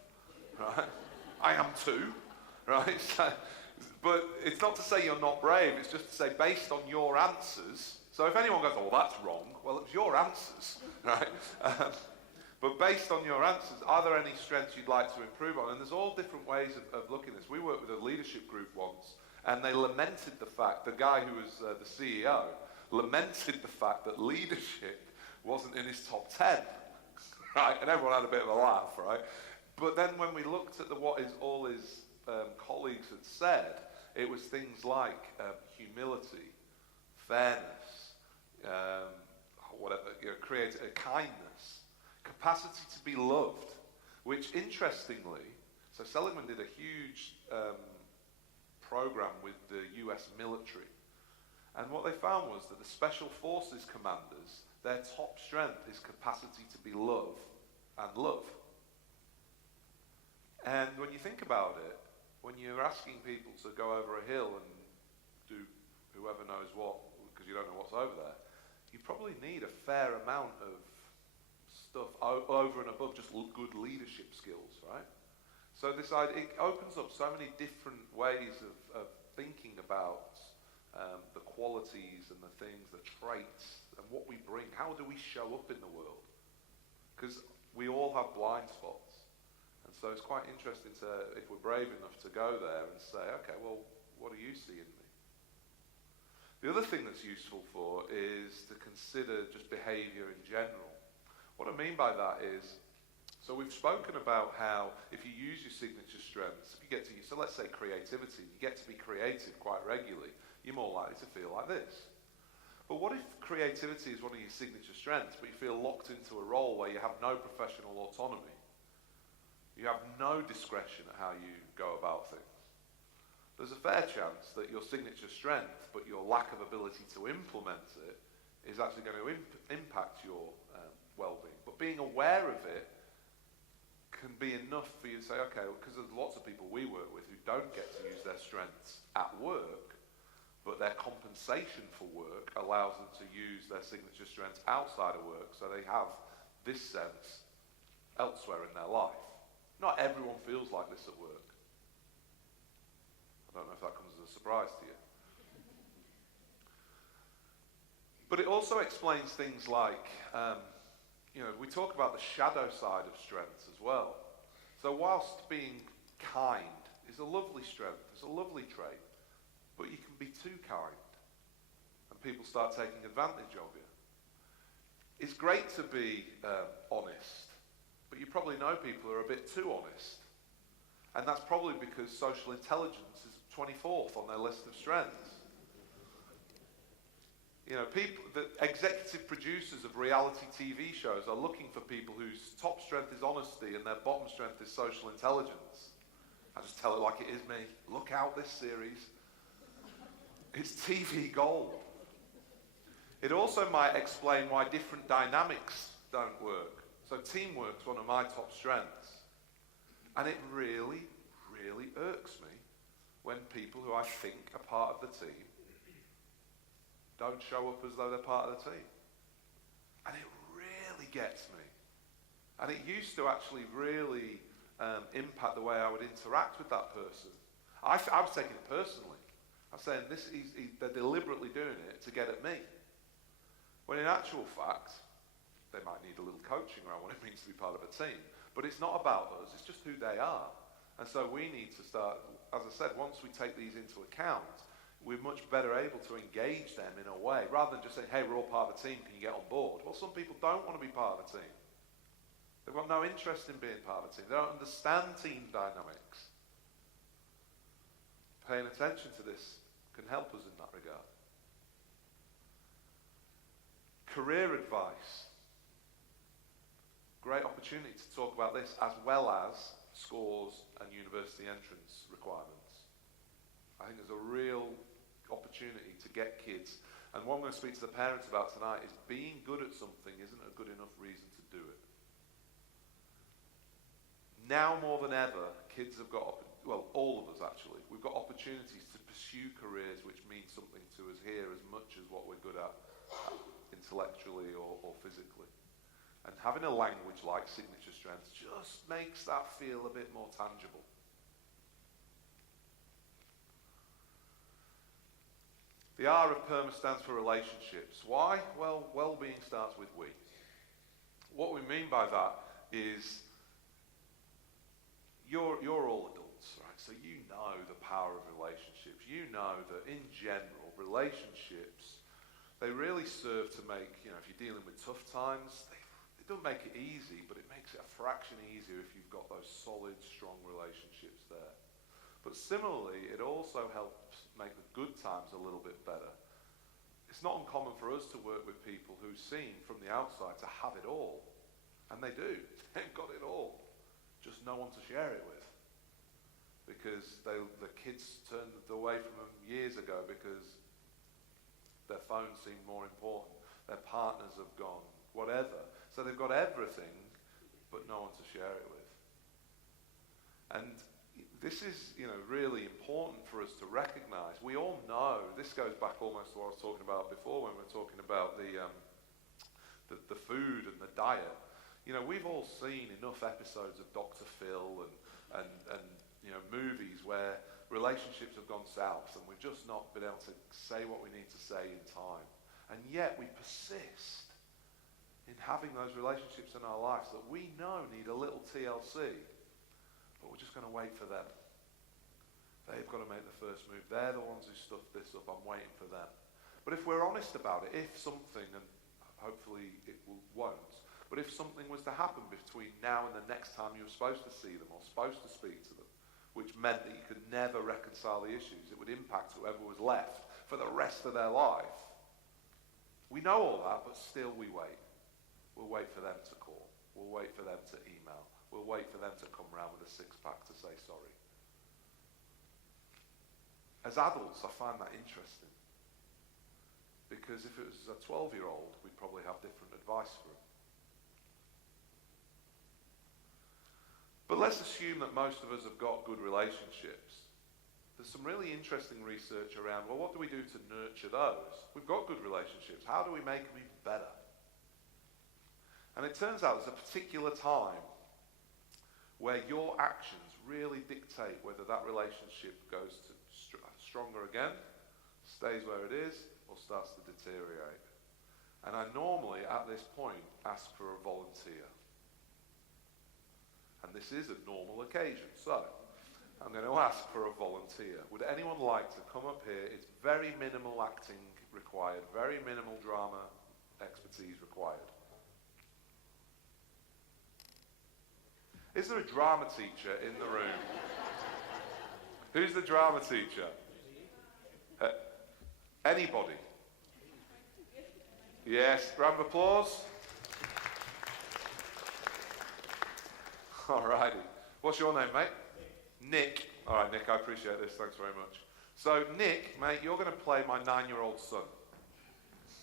Right? I am too. Right? But it's not to say you're not brave, it's just to say based on your answers. So if anyone goes, oh, that's wrong, well, it's your answers, right? But based on your answers, are there any strengths you'd like to improve on? And there's all different ways of looking at this. We worked with a leadership group once, and they lamented the fact, the guy who was the CEO, lamented the fact that leadership wasn't in his top 10, right? And everyone had a bit of a laugh, right? But then when we looked at what all his colleagues had said, it was things like humility, fairness, kindness, capacity to be loved, which interestingly, so Seligman did a huge program with the US military, and what they found was that the Special Forces commanders, their top strength is capacity to be loved and love. And when you think about it, when you're asking people to go over a hill and do whoever knows what, because you don't know what's over there, you probably need a fair amount of stuff over and above just good leadership skills, right? So this idea, it opens up so many different ways of thinking about the qualities and the things, the traits, and what we bring. How do we show up in the world? Because we all have blind spots. And so it's quite interesting to, if we're brave enough to go there and say, okay, well, what do you see in me? The other thing that's useful for is to consider just behaviour in general. What I mean by that is, so we've spoken about how if you use your signature strengths, if you get to, so let's say creativity, you get to be creative quite regularly, you're more likely to feel like this. But what if creativity is one of your signature strengths, but you feel locked into a role where you have no professional autonomy? You have no discretion at how you go about things. There's a fair chance that your signature strength, but your lack of ability to implement it, is actually going to impact your well-being. But being aware of it can be enough for you to say, okay, because there's lots of people we work with who don't get to use their strengths at work, but their compensation for work allows them to use their signature strengths outside of work, so they have this sense elsewhere in their life. Not everyone feels like this at work. I don't know if that comes as a surprise to you. But it also explains things like, we talk about the shadow side of strengths as well. So whilst being kind is a lovely strength, it's a lovely trait, but you can be too kind, and people start taking advantage of you. It's great to be honest, but you probably know people who are a bit too honest. And that's probably because social intelligence is 24th on their list of strengths. The executive producers of reality TV shows are looking for people whose top strength is honesty and their bottom strength is social intelligence. I just tell it like it is me. Look out, this series. It's TV gold. It also might explain why different dynamics don't work. So teamwork's one of my top strengths. And it really, really irks me when people who I think are part of the team don't show up as though they're part of the team. And it really gets me. And it used to actually really impact the way I would interact with that person. I was taking it personally. I was saying, they're deliberately doing it to get at me. When in actual fact, they might need a little coaching around what it means to be part of a team. But it's not about us, it's just who they are. And so we need to start, as I said, once we take these into account, we're much better able to engage them in a way, rather than just saying, hey, we're all part of a team, can you get on board? Well, some people don't want to be part of a team. They've got no interest in being part of a team. They don't understand team dynamics. Paying attention to this can help us in that regard. Career advice. Great opportunity to talk about this, as well as scores and university entrance requirements. I think there's a real opportunity to get kids, and what I'm going to speak to the parents about tonight is being good at something isn't a good enough reason to do it. Now more than ever, kids have got, well, all of us actually, we've got opportunities to pursue careers which mean something to us here as much as what we're good at intellectually or physically. And having a language like signature strength just makes that feel a bit more tangible. The R of PERMA stands for relationships. Why? Well, well-being starts with we. What we mean by that is you're all adults, right? So you know the power of relationships. You know that in general, relationships, they really serve to make, if you're dealing with tough times, it doesn't make it easy, but it makes it a fraction easier if you've got those solid, strong relationships there. But similarly, it also helps make the good times a little bit better. It's not uncommon for us to work with people who seem from the outside to have it all. And they do. They've got it all. Just no one to share it with. Because the kids turned away from them years ago because their phones seemed more important. Their partners have gone. Whatever. So they've got everything, but no one to share it with. And this is, really important for us to recognize. We all know, this goes back almost to what I was talking about before when we were talking about the food and the diet. We've all seen enough episodes of Dr. Phil and movies where relationships have gone south and we've just not been able to say what we need to say in time. And yet we persist in having those relationships in our lives that we know need a little TLC, but we're just going to wait for them. They've got to make the first move. They're the ones who stuffed this up. I'm waiting for them. But if we're honest about it, if something, and hopefully it won't, but if something was to happen between now and the next time you were supposed to see them or supposed to speak to them, which meant that you could never reconcile the issues, it would impact whoever was left for the rest of their life. We know all that, but still we wait. We'll wait for them to call. We'll wait for them to email. We'll wait for them to come round with a six-pack to say sorry. As adults, I find that interesting. Because if it was a 12-year-old, we'd probably have different advice for him. But let's assume that most of us have got good relationships. There's some really interesting research around, well, what do we do to nurture those? We've got good relationships. How do we make them even better? And it turns out there's a particular time where your actions really dictate whether that relationship goes to stronger again, stays where it is, or starts to deteriorate. And I normally, at this point, ask for a volunteer. And this is a normal occasion, so I'm going to ask for a volunteer. Would anyone like to come up here? It's very minimal acting required, very minimal drama expertise required. Is there a drama teacher in the room? Who's the drama teacher? Anybody? Yes, round of applause. Alrighty. What's your name, mate? Nick. Alright, Nick, I appreciate this. Thanks very much. So, Nick, mate, you're going to play my 9-year-old son.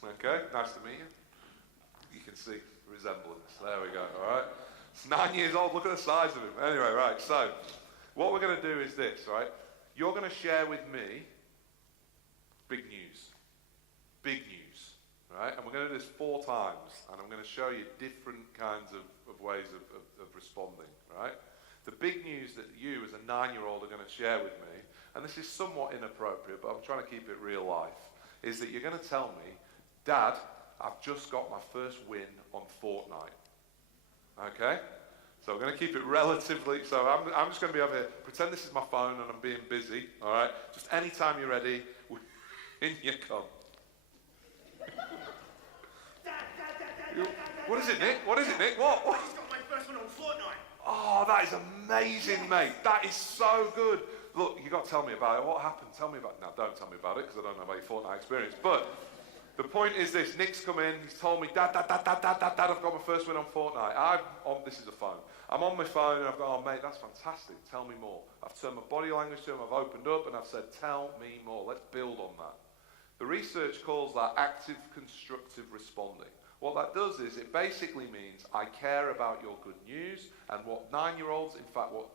Okay, nice to meet you. You can see resemblance. There we go, alright? He's 9 years old, look at the size of him. Anyway, right, so, what we're going to do is this, right? You're going to share with me big news. Big news, right? And we're going to do this 4 times, and I'm going to show you different kinds of ways of responding, right? The big news that you, as a 9-year-old, are going to share with me, and this is somewhat inappropriate, but I'm trying to keep it real life, is that you're going to tell me, Dad, I've just got my first win on Fortnite. Okay? So we're going to keep it relatively, so I'm just going to be over here, pretend this is my phone and I'm being busy, all right? Just anytime you're ready, in you come. What is it, Nick? What is it, Nick? What? I just got my first one on Fortnite. Oh, that is amazing, mate. That is so good. Look, you got to tell me about it. What happened? Tell me about it. No, don't tell me about it because I don't know about your Fortnite experience. But the point is this. Nick's come in. He's told me, Dad, I've got my first win on Fortnite. This is a phone. I'm on my phone and I've gone, oh, mate, that's fantastic. Tell me more. I've turned my body language to him. I've opened up and I've said, tell me more. Let's build on that. The research calls that active constructive responding. What that does is it basically means I care about your good news, and what 9-year-olds, in fact what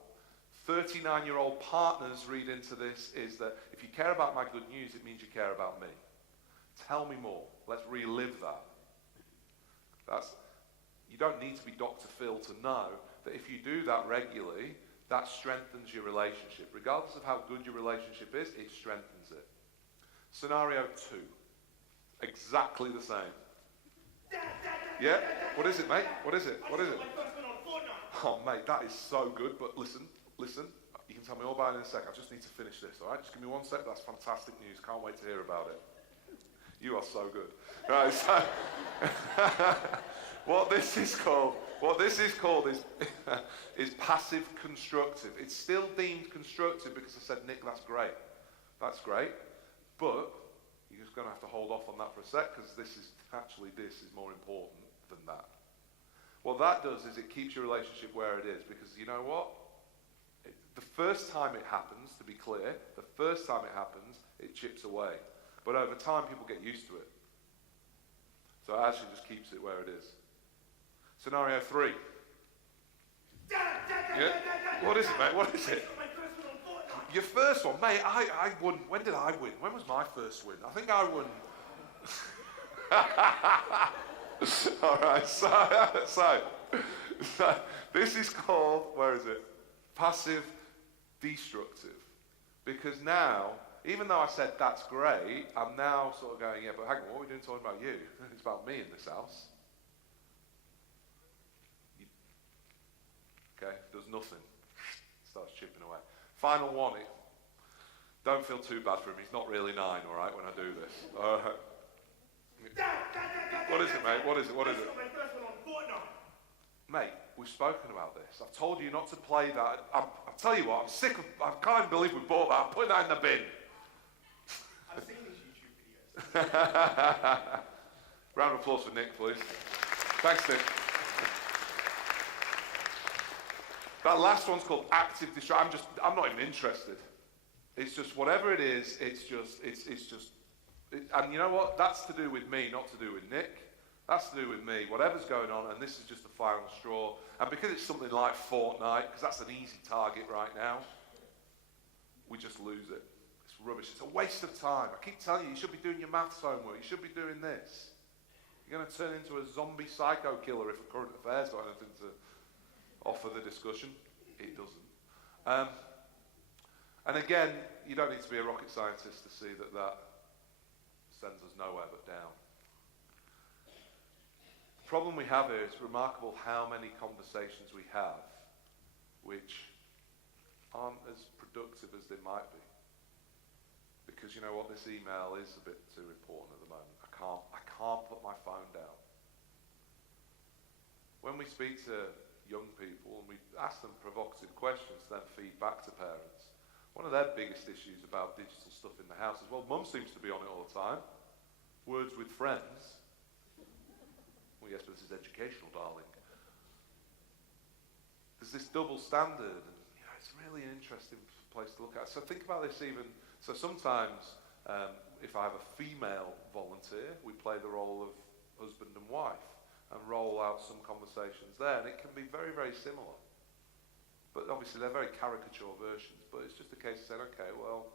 39-year-old partners read into this is that if you care about my good news, it means you care about me. Tell me more. Let's relive that. You don't need to be Dr. Phil to know that if you do that regularly, that strengthens your relationship. Regardless of how good your relationship is, it strengthens it. Scenario 2. Exactly the same. Yeah? What is it, mate? What is it? What is it? Oh, mate, that is so good. But listen. You can tell me all about it in a sec. I just need to finish this, all right? Just give me 1 sec. That's fantastic news. Can't wait to hear about it. You are so good. Right, so what this is called is passive constructive. It's still deemed constructive because I said, Nick, that's great. That's great. But you're just going to have to hold off on that for a sec because this is more important than that. What that does is it keeps your relationship where it is, because you know what? The first time it happens, to be clear, it chips away. But over time, people get used to it. So it actually just keeps it where it is. Scenario 3. Yeah? What is it, mate? What is it? Your first one, mate, I won. When did I win? When was my first win? I think I won. All right, so this is called, where is it? Passive destructive. Because now, even though I said that's great, I'm now sort of going, yeah, but hang on, what are we doing talking about you? It's about me in this house. Okay, does nothing. Starts chipping away. Final one. Don't feel too bad for him. He's not really 9, all right, when I do this. All right. What is it, mate? What is it? Mate, we've spoken about this. I've told you not to play that. I'll tell you what, I'm sick of... I can't even believe we bought that. I'm putting that in the bin. I've seen these YouTube videos. Round of applause for Nick, please. Thanks, Nick. That last one's called active distraction. I'm not even interested. It's just whatever it is, it's just, and you know what? That's to do with me, not to do with Nick. That's to do with me. Whatever's going on, and this is just the final straw. And because it's something like Fortnite, because that's an easy target right now, we just lose it. It's rubbish. It's a waste of time. I keep telling you should be doing your maths homework. You should be doing this. You're going to turn into a zombie psycho killer if a current affair's got anything to offer the discussion. It doesn't. And again, you don't need to be a rocket scientist to see that sends us nowhere but down. The problem we have here is remarkable how many conversations we have which aren't as productive as they might be. Because you know what, this email is a bit too important at the moment. I can't put my phone down. When we speak to young people and we ask them provocative questions to then feed back to parents, one of their biggest issues about digital stuff in the house is, well, Mum seems to be on it all the time. Words with friends. Well, yes, but this is educational, darling. There's this double standard, and it's really an interesting place to look at. So think about this even. So sometimes, if I have a female volunteer, we play the role of husband and wife and roll out some conversations there, and it can be very, very similar. But obviously they're very caricature versions, but it's just a case of saying, okay, well,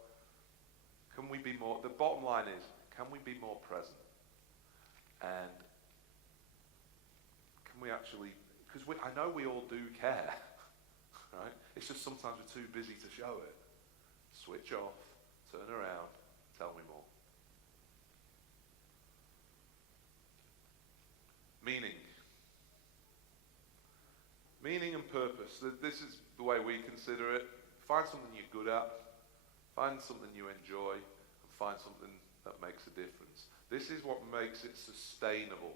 can we be more, the bottom line is, can we be more present? And can we actually, because I know we all do care, right? It's just sometimes we're too busy to show it. Switch off, turn around, tell me more. purpose. This is the way we consider it. Find something you're good at, find something you enjoy, and find something that makes a difference. This is what makes it sustainable.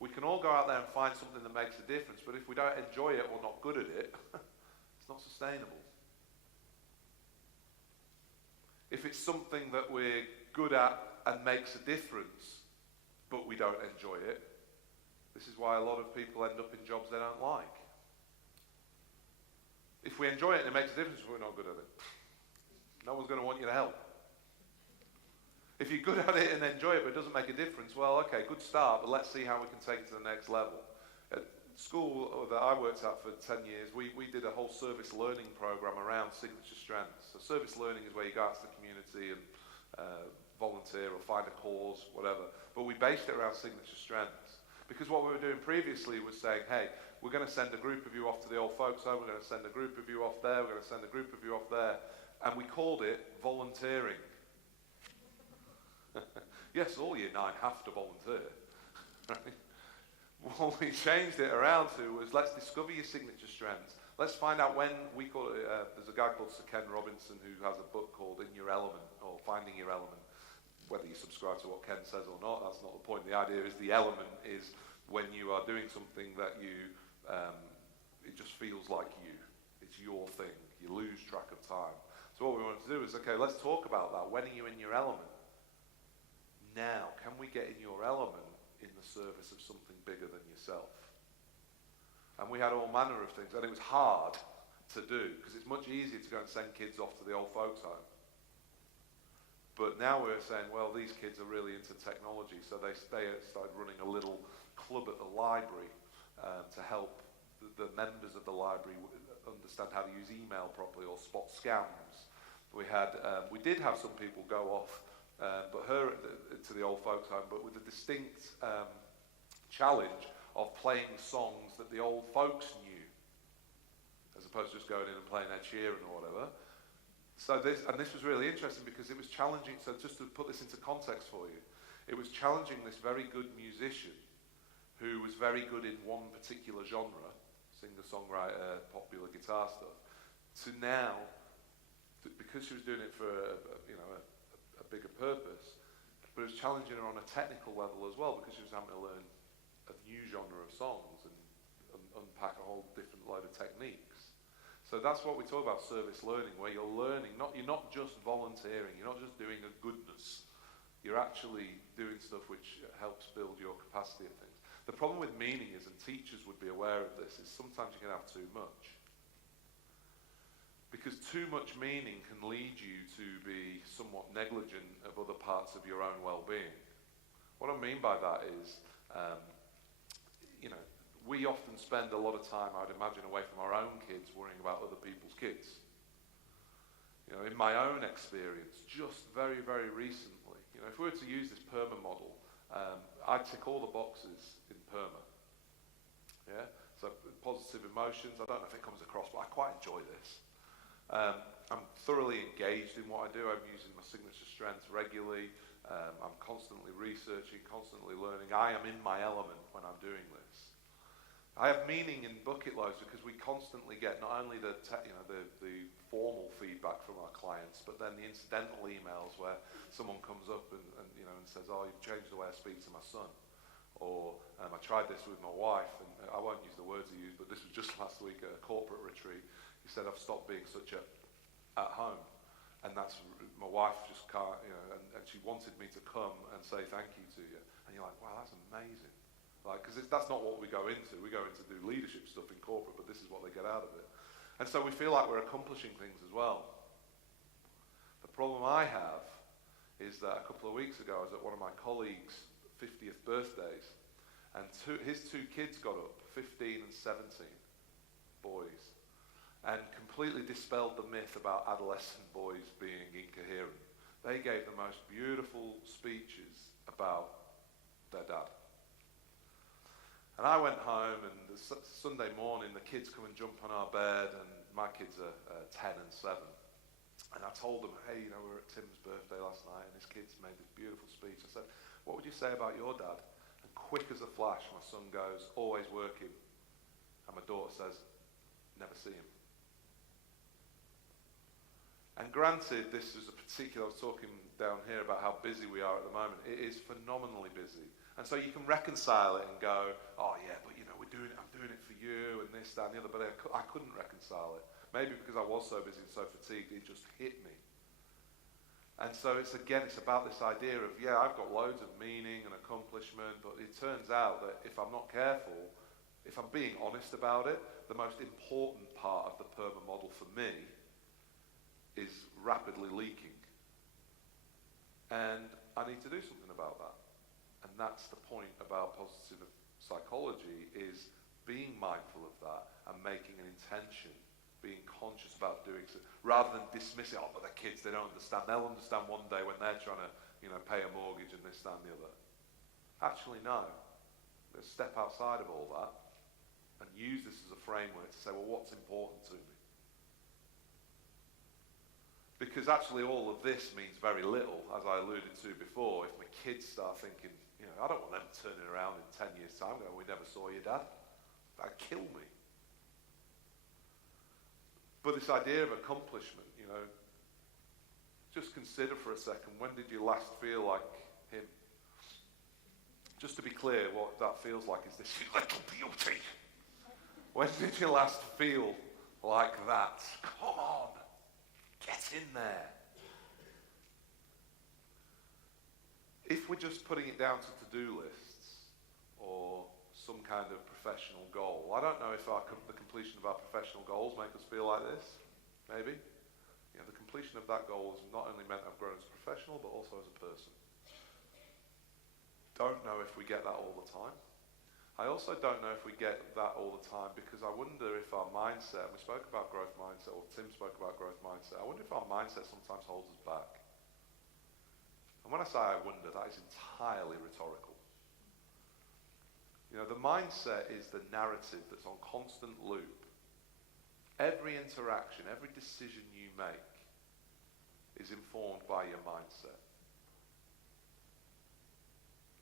We can all go out there and find something that makes a difference, but if we don't enjoy it or not good at it, it's not sustainable. If it's something that we're good at and makes a difference, but we don't enjoy it, this is why a lot of people end up in jobs they don't like. If we enjoy it and it makes a difference, we're not good at it. No one's going to want you to help. If you're good at it and enjoy it, but it doesn't make a difference, well, okay, good start, but let's see how we can take it to the next level. At school that I worked at for 10 years, we did a whole service learning program around signature strengths. So service learning is where you go out to the community and volunteer or find a cause, whatever. But we based it around signature strengths. Because what we were doing previously was saying, hey, we're going to send a group of you off to the old folks home, we're going to send a group of you off there, we're going to send a group of you off there. And we called it volunteering. Yes, all year 9 have to volunteer. Right? What we changed it around to was, let's discover your signature strengths. Let's find out when, we call it, there's a guy called Sir Ken Robinson who has a book called In Your Element, or Finding Your Element. Whether you subscribe to what Ken says or not, that's not the point. The idea is the element is when you are doing something that you, it just feels like you. It's your thing. You lose track of time. So what we wanted to do is, okay, let's talk about that. When are you in your element? Now, can we get in your element in the service of something bigger than yourself? And we had all manner of things, and it was hard to do, because it's much easier to go and send kids off to the old folks home. But now we're saying, well, these kids are really into technology, so they started running a little club at the library to help the members of the library understand how to use email properly or spot scams. We did have some people go off, but to the old folks home, but with a distinct challenge of playing songs that the old folks knew, as opposed to just going in and playing Ed Sheeran or whatever. So this was really interesting because it was challenging. So just to put this into context for you, it was challenging this very good musician who was very good in one particular genre, singer-songwriter, popular guitar stuff, to now, because she was doing it for a bigger purpose, but it was challenging her on a technical level as well, because she was having to learn a new genre of songs and unpack a whole different load of techniques. So that's what we talk about service learning, where you're learning, you're not just volunteering, you're not just doing a goodness, you're actually doing stuff which helps build your capacity of things. The problem with meaning is, and teachers would be aware of this, is sometimes you can have too much. Because too much meaning can lead you to be somewhat negligent of other parts of your own well-being. What I mean by that is, we often spend a lot of time, I would imagine, away from our own kids worrying about other people's kids. In my own experience, just very, very recently, if we were to use this PERMA model, I tick all the boxes in PERMA. Yeah? So positive emotions, I don't know if it comes across, but I quite enjoy this. I'm thoroughly engaged in what I do. I'm using my signature strengths regularly. I'm constantly researching, constantly learning. I am in my element when I'm doing this. I have meaning in bucket loads because we constantly get not only the formal feedback from our clients, but then the incidental emails where someone comes up and says, "Oh, you've changed the way I speak to my son," or "I tried this with my wife," and I won't use the words he used, but this was just last week at a corporate retreat. He said, "I've stopped being such a at home," and that's my wife just can't, and she wanted me to come and say thank you to you, and you're like, wow, that's amazing. Because that's not what we go into. We go into do leadership stuff in corporate, but this is what they get out of it. And so we feel like we're accomplishing things as well. The problem I have is that a couple of weeks ago I was at one of my colleagues' 50th birthdays, and his two kids got up, 15 and 17, boys, and completely dispelled the myth about adolescent boys being incoherent. They gave the most beautiful speeches about their dad. And I went home, and Sunday morning, the kids come and jump on our bed, and my kids are 10 and 7. And I told them, hey, we were at Tim's birthday last night, and his kids made this beautiful speech. I said, what would you say about your dad? And quick as a flash, my son goes, always working. And my daughter says, never see him. And granted, this is a particular, I was talking down here about how busy we are at the moment. It is phenomenally busy. And so you can reconcile it and go, oh yeah, but you know, I'm doing it for you and this, that, and the other, but I couldn't reconcile it. Maybe because I was so busy and so fatigued, it just hit me. And so it's about this idea of, yeah, I've got loads of meaning and accomplishment, but it turns out that if I'm not careful, if I'm being honest about it, the most important part of the PERMA model for me is rapidly leaking. And I need to do something about that. And that's the point about positive psychology, is being mindful of that and making an intention, being conscious about doing so, rather than dismiss it. Oh, but the kids, they don't understand. They'll understand one day when they're trying to, pay a mortgage and this, that, and the other. Actually, no. Let's step outside of all that and use this as a framework to say, well, what's important to me? Because actually all of this means very little, as I alluded to before. If my kids start thinking, I don't want them turning around in 10 years' time going, we never saw you, Dad. That'd kill me. But this idea of accomplishment, just consider for a second, when did you last feel like him? Just to be clear, what that feels like is this little beauty. When did you last feel like that? Come on, get in there. If we're just putting it down to to-do lists or some kind of professional goal, I don't know if the completion of our professional goals make us feel like this. Maybe. The completion of that goal has not only meant I've grown as a professional, but also as a person. Don't know if we get that all the time. I also don't know if we get that all the time because I wonder if our mindset, and we spoke about growth mindset, or Tim spoke about growth mindset, I wonder if our mindset sometimes holds us back. And when I say I wonder, that is entirely rhetorical. The mindset is the narrative that's on constant loop. Every interaction, every decision you make is informed by your mindset.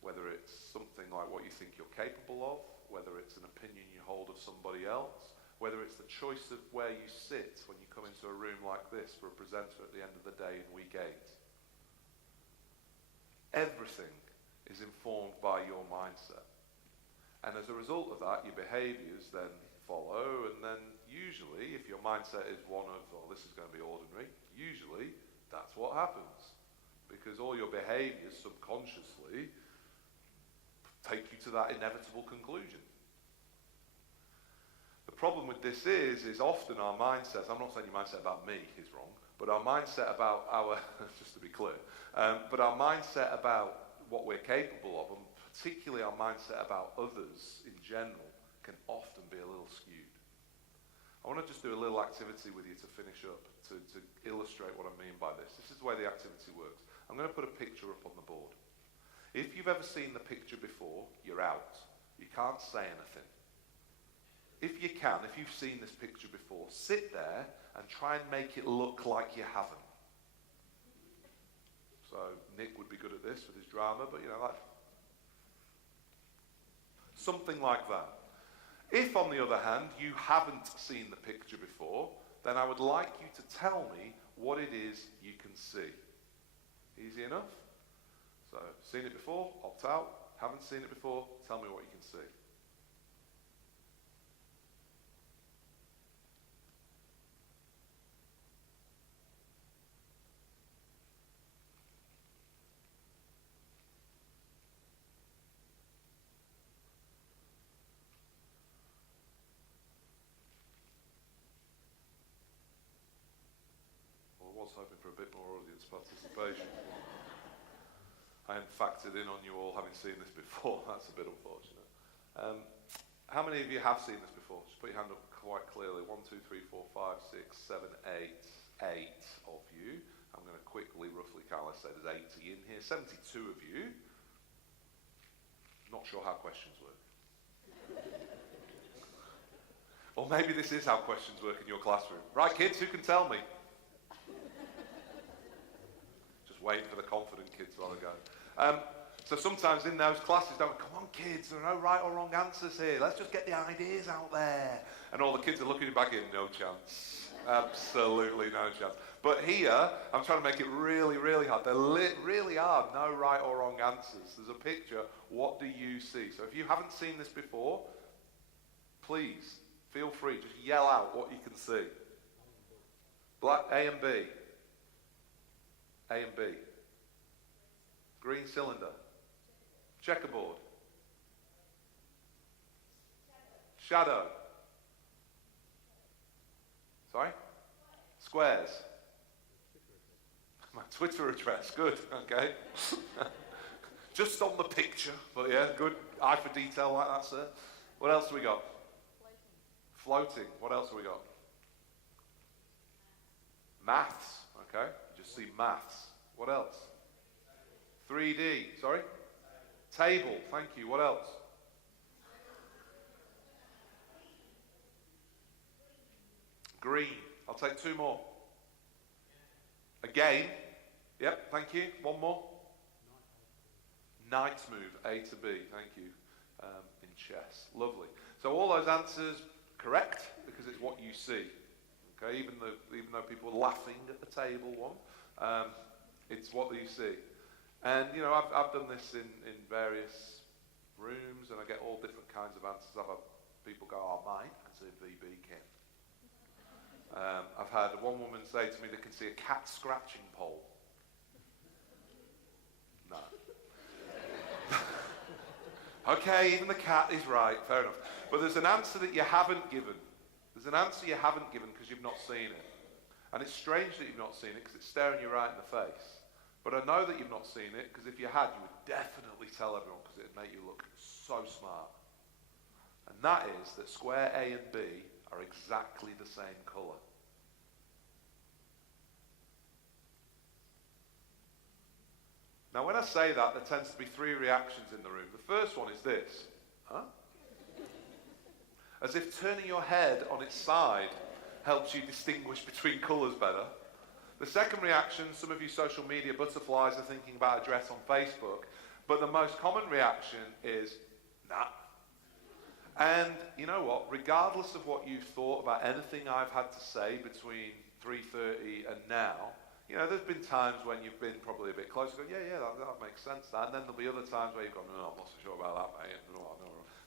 Whether it's something like what you think you're capable of, whether it's an opinion you hold of somebody else, whether it's the choice of where you sit when you come into a room like this for a presenter at the end of the day in week 8. Everything is informed by your mindset. And as a result of that, your behaviours then follow, and then usually, if your mindset is one of, this is going to be ordinary, usually that's what happens. Because all your behaviours subconsciously take you to that inevitable conclusion. The problem with this is often our mindsets, I'm not saying your mindset about me is wrong, but our mindset about just to be clear, but our mindset about what we're capable of, and particularly our mindset about others in general, can often be a little skewed. I want to just do a little activity with you to finish up, to illustrate what I mean by this. This is the way the activity works. I'm going to put a picture up on the board. If you've ever seen the picture before, you're out. You can't say anything. If you can, if you've seen this picture before, sit there and try and make it look like you haven't. So Nick would be good at this with his drama, but something like that. If, on the other hand, you haven't seen the picture before, then I would like you to tell me what it is you can see. Easy enough? So, seen it before, opt out. Haven't seen it before, tell me what you can see. I was hoping for a bit more audience participation. I hadn't factored in on you all having seen this before. That's a bit unfortunate. How many of you have seen this before? Just put your hand up quite clearly. 1, 2, 3, 4, 5, 6, 7, 8. 8 of you. I'm going to quickly, roughly count. Let's say there's 80 in here. 72 of you. Not sure how questions work. Or maybe this is how questions work in your classroom. Right, kids, who can tell me? Waiting for the confident kids while I go. So sometimes in those classes, don't we, come on kids, there are no right or wrong answers here. Let's just get the ideas out there. And all the kids are looking back in, no chance. Absolutely no chance. But here, I'm trying to make it really, really hard. There really are no right or wrong answers. There's a picture. What do you see? So if you haven't seen this before, please, feel free. Just yell out what you can see. Black A and B. A and B. Green cylinder. Checkerboard. Shadow. Sorry? Squares. My Twitter address. Good. Okay. Just on the picture. But yeah, good. Eye for detail like that, sir. What else do we got? Floating. What else have we got? Maths. Okay. Just see maths. What else? 3D. Sorry? Table. Thank you. What else? Green. I'll take two more. Again. Yep, thank you. One more. Knight move, A to B. Thank you. In chess. Lovely. So all those answers correct because it's what you see. Okay, even though people are laughing at the table one, it's what you see. And you know, I've done this in various rooms, and I get all different kinds of answers. I've had people go, "Oh, mate, I can see a VB kit." I've had one woman say to me they can see a cat scratching pole. No. Okay, even the cat is right, fair enough. But there's an answer that you haven't given. There's an answer you haven't given because you've not seen it. And it's strange that you've not seen it because it's staring you right in the face. But I know that you've not seen it because if you had, you would definitely tell everyone because it would make you look so smart. And that is that square A and B are exactly the same colour. Now when I say that, there tends to be three reactions in the room. The first one is this. Huh? As if turning your head on its side helps you distinguish between colours better. The second reaction, some of you social media butterflies are thinking about a dress on Facebook, but the most common reaction is, nah. And you know what, regardless of what you've thought about anything I've had to say between 3:30 and now, you know, there's been times when you've been probably a bit closer, go, yeah, that makes sense, that. And then there'll be other times where you've gone, no, I'm not so sure about that, mate. No.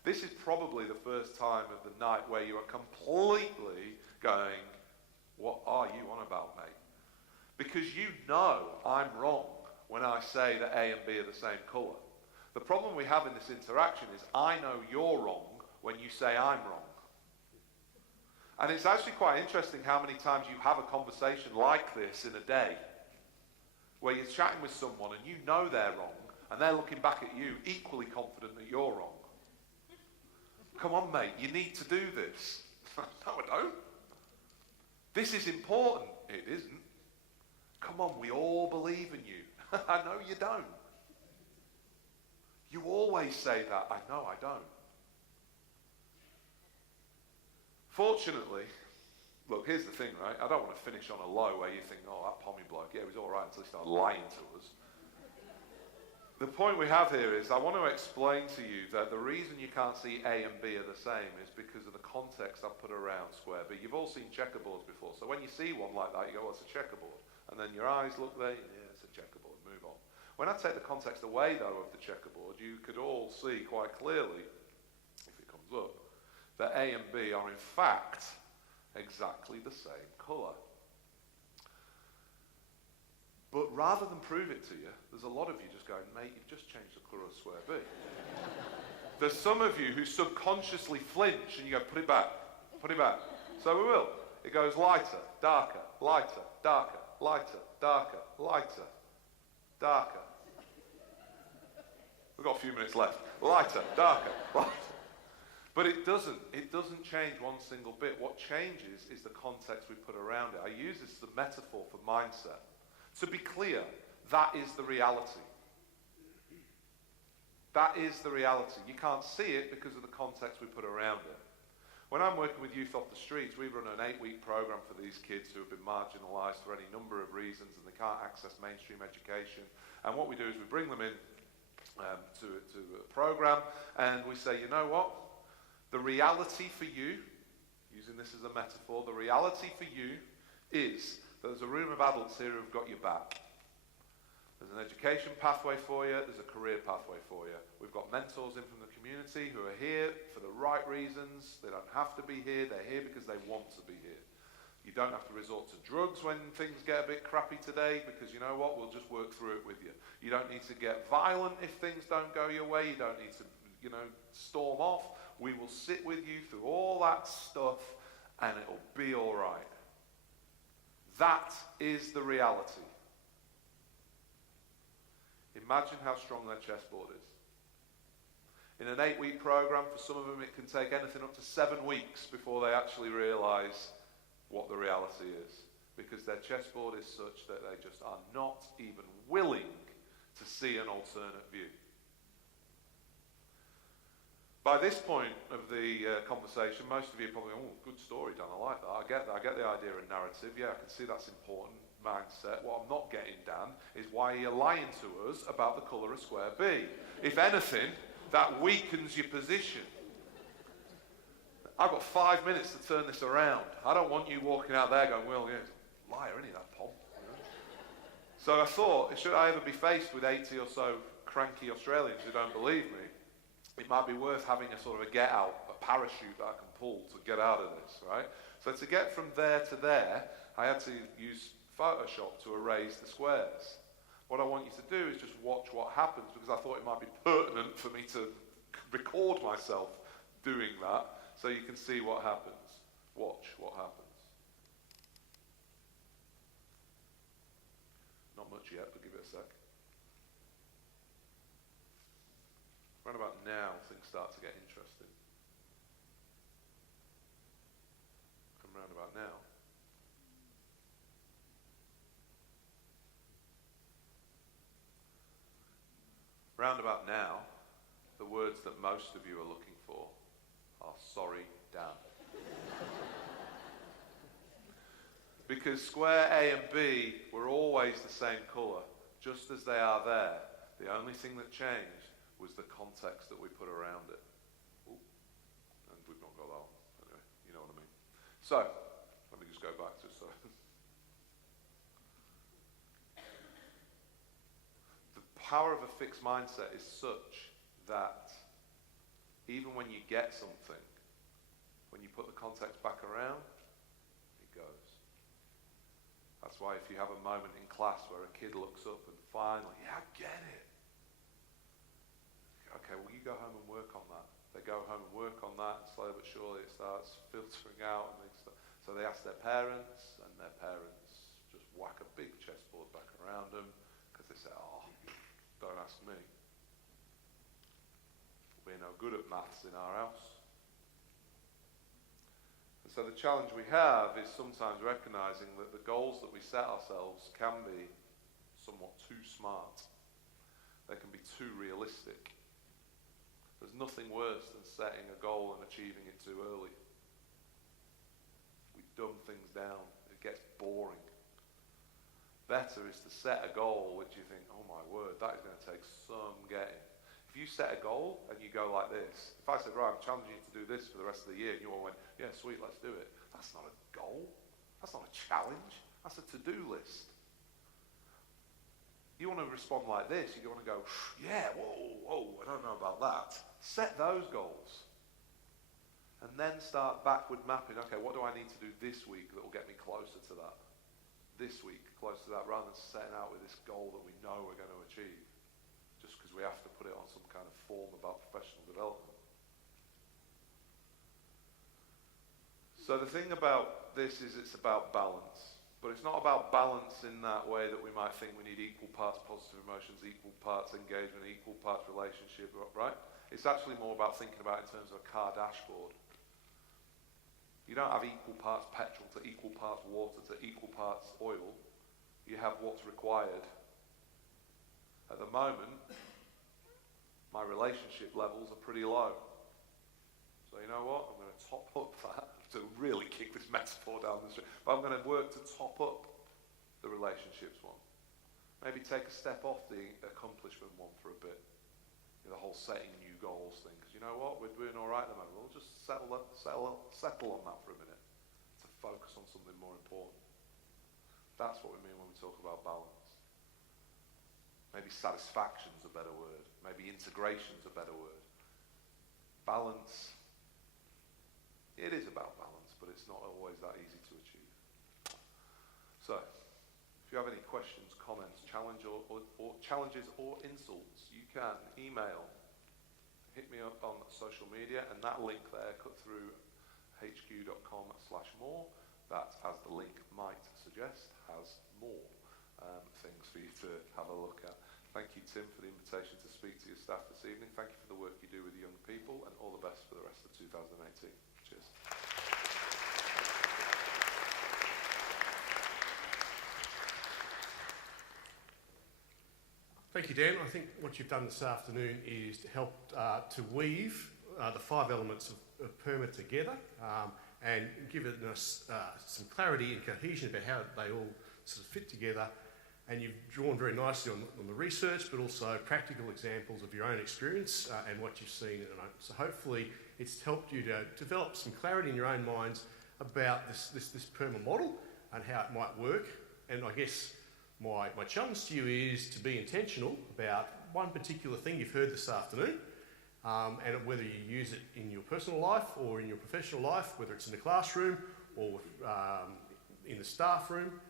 This is probably the first time of the night where you are completely going, what are you on about, mate? Because you know I'm wrong when I say that A and B are the same colour. The problem we have in this interaction is I know you're wrong when you say I'm wrong. And it's actually quite interesting how many times you have a conversation like this in a day, where you're chatting with someone and you know they're wrong, and they're looking back at you equally confident that you're wrong. Come on, mate, you need to do this. No, I don't. This is important. It isn't. Come on, we all believe in you. I know you don't. You always say that. I know I don't. Fortunately, look, here's the thing, right? I don't want to finish on a low where you think, oh, that pommy bloke, yeah, he was all right until he started lying to us. The point we have here is I want to explain to you that the reason you can't see A and B are the same is because of the context I've put around square B. You've all seen checkerboards before, so when you see one like that, you go, well, it's a checkerboard. And then your eyes look there, yeah, it's a checkerboard, move on. When I take the context away, though, of the checkerboard, you could all see quite clearly, if it comes up, that A and B are in fact exactly the same colour. But rather than prove it to you, there's a lot of you just going, mate, you've just changed the colour of square B. There's some of you who subconsciously flinch and you go, put it back, put it back. So we will. It goes lighter, darker, lighter, darker, lighter, darker, lighter, darker. We've got a few minutes left. Lighter, darker, lighter. But it doesn't change one single bit. What changes is the context we put around it. I use this as a metaphor for mindset. To be clear, that is the reality. That is the reality. You can't see it because of the context we put around it. When I'm working with youth off the streets, we run an 8-week program for these kids who have been marginalised for any number of reasons and they can't access mainstream education. And what we do is we bring them in to a program, and we say, you know what? The reality for you, using this as a metaphor, the reality for you is that there's a room of adults here who've got your back. There's an education pathway for you, there's a career pathway for you. We've got mentors in from the community who are here for the right reasons. They don't have to be here, they're here because they want to be here. You don't have to resort to drugs when things get a bit crappy today, because you know what, we'll just work through it with you. You don't need to get violent if things don't go your way. You don't need to, storm off. We will sit with you through all that stuff and it'll be all right. That is the reality. Imagine how strong their chessboard is. In an 8-week program, for some of them it can take anything up to 7 weeks before they actually realise what the reality is, because their chessboard is such that they just are not even willing to see an alternate view. By this point of the conversation, most of you are probably, oh, good story, Dan, I like that. I get that. I get the idea of narrative. Yeah, I can see that's important mindset. What I'm not getting, Dan, is why you're lying to us about the colour of square B. If anything, that weakens your position. I've got 5 minutes to turn this around. I don't want you walking out there going, well, yeah, liar, isn't he, that Pom? So I thought, should I ever be faced with 80 or so cranky Australians who don't believe me, it might be worth having a sort of a get out, a parachute that I can pull to get out of this, right? So to get from there to there, I had to use Photoshop to erase the squares. What I want you to do is just watch what happens, because I thought it might be pertinent for me to record myself doing that, so you can see what happens. Watch what happens. Not much yet, but give it a sec. Right about now, things start to get interesting. And round about now, the words that most of you are looking for are sorry, Dan. Because square A and B were always the same colour, just as they are there. The only thing that changed was the context that we put around it. Ooh, and we've not got that one. Anyway, you know what I mean. So, let me just go back to so. The power of a fixed mindset is such that even when you get something, when you put the context back around, it goes. That's why if you have a moment in class where a kid looks up and finally, yeah, I get it. Okay, well, you go home and work on that. They go home and work on that, and slowly but surely it starts filtering out. And so they ask their parents, and their parents just whack a big chessboard back around them, because they say, oh, don't ask me. We're no good at maths in our house. And so the challenge we have is sometimes recognising that the goals that we set ourselves can be somewhat too smart. They can be too realistic. There's nothing worse than setting a goal and achieving it too early. We dumb things down. It gets boring. Better is to set a goal which you think, oh my word, that is going to take some getting. If you set a goal and you go like this, if I said, right, I'm challenging you to do this for the rest of the year, and you all went, yeah, sweet, let's do it. That's not a goal. That's not a challenge. That's a to-do list. You want to respond like this. You want to go, yeah, whoa, I don't know about that. Set those goals. And then start backward mapping. Okay, what do I need to do this week that will get me closer to that? This week, closer to that, rather than setting out with this goal that we know we're going to achieve. Just because we have to put it on some kind of form about professional development. So the thing about this is it's about balance. But it's not about balance in that way that we might think we need equal parts positive emotions, equal parts engagement, equal parts relationship, right? It's actually more about thinking about it in terms of a car dashboard. You don't have equal parts petrol to equal parts water to equal parts oil. You have what's required. At the moment, my relationship levels are pretty low. So you know what? I'm going to top up that to really kick this metaphor down the street. But I'm going to work to top up the relationships one. Maybe take a step off the accomplishment one for a bit. the whole setting new goals thing. Because you know what, we're doing all right at the moment. We'll just settle on that for a minute to focus on something more important. That's what we mean when we talk about balance. Maybe satisfaction's a better word. Maybe integration's a better word. Balance, it is about balance, but it's not always that easy to achieve. So, if you have any questions, comments, challenges or insults, you can email, hit me up on social media, and that link there, cut through hq.com/more, that, as the link might suggest, has more things for you to have a look at. Thank you, Tim, for the invitation to speak to your staff this evening. Thank you for the work you do with young people, and all the best for the rest of 2018. Cheers. Thank you, Dan. I think what you've done this afternoon is to help to weave the 5 elements of PERMA together and given us some clarity and cohesion about how they all sort of fit together. And you've drawn very nicely on the research, but also practical examples of your own experience and what you've seen. So hopefully it's helped you to develop some clarity in your own minds about this PERMA model and how it might work. And I guess my challenge to you is to be intentional about one particular thing you've heard this afternoon, and whether you use it in your personal life or in your professional life, whether it's in the classroom or in the staff room,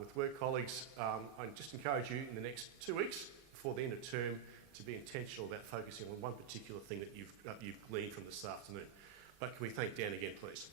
with work colleagues. I just encourage you in the next 2 weeks before the end of term to be intentional about focusing on one particular thing that you've gleaned from this afternoon. But can we thank Dan again, please?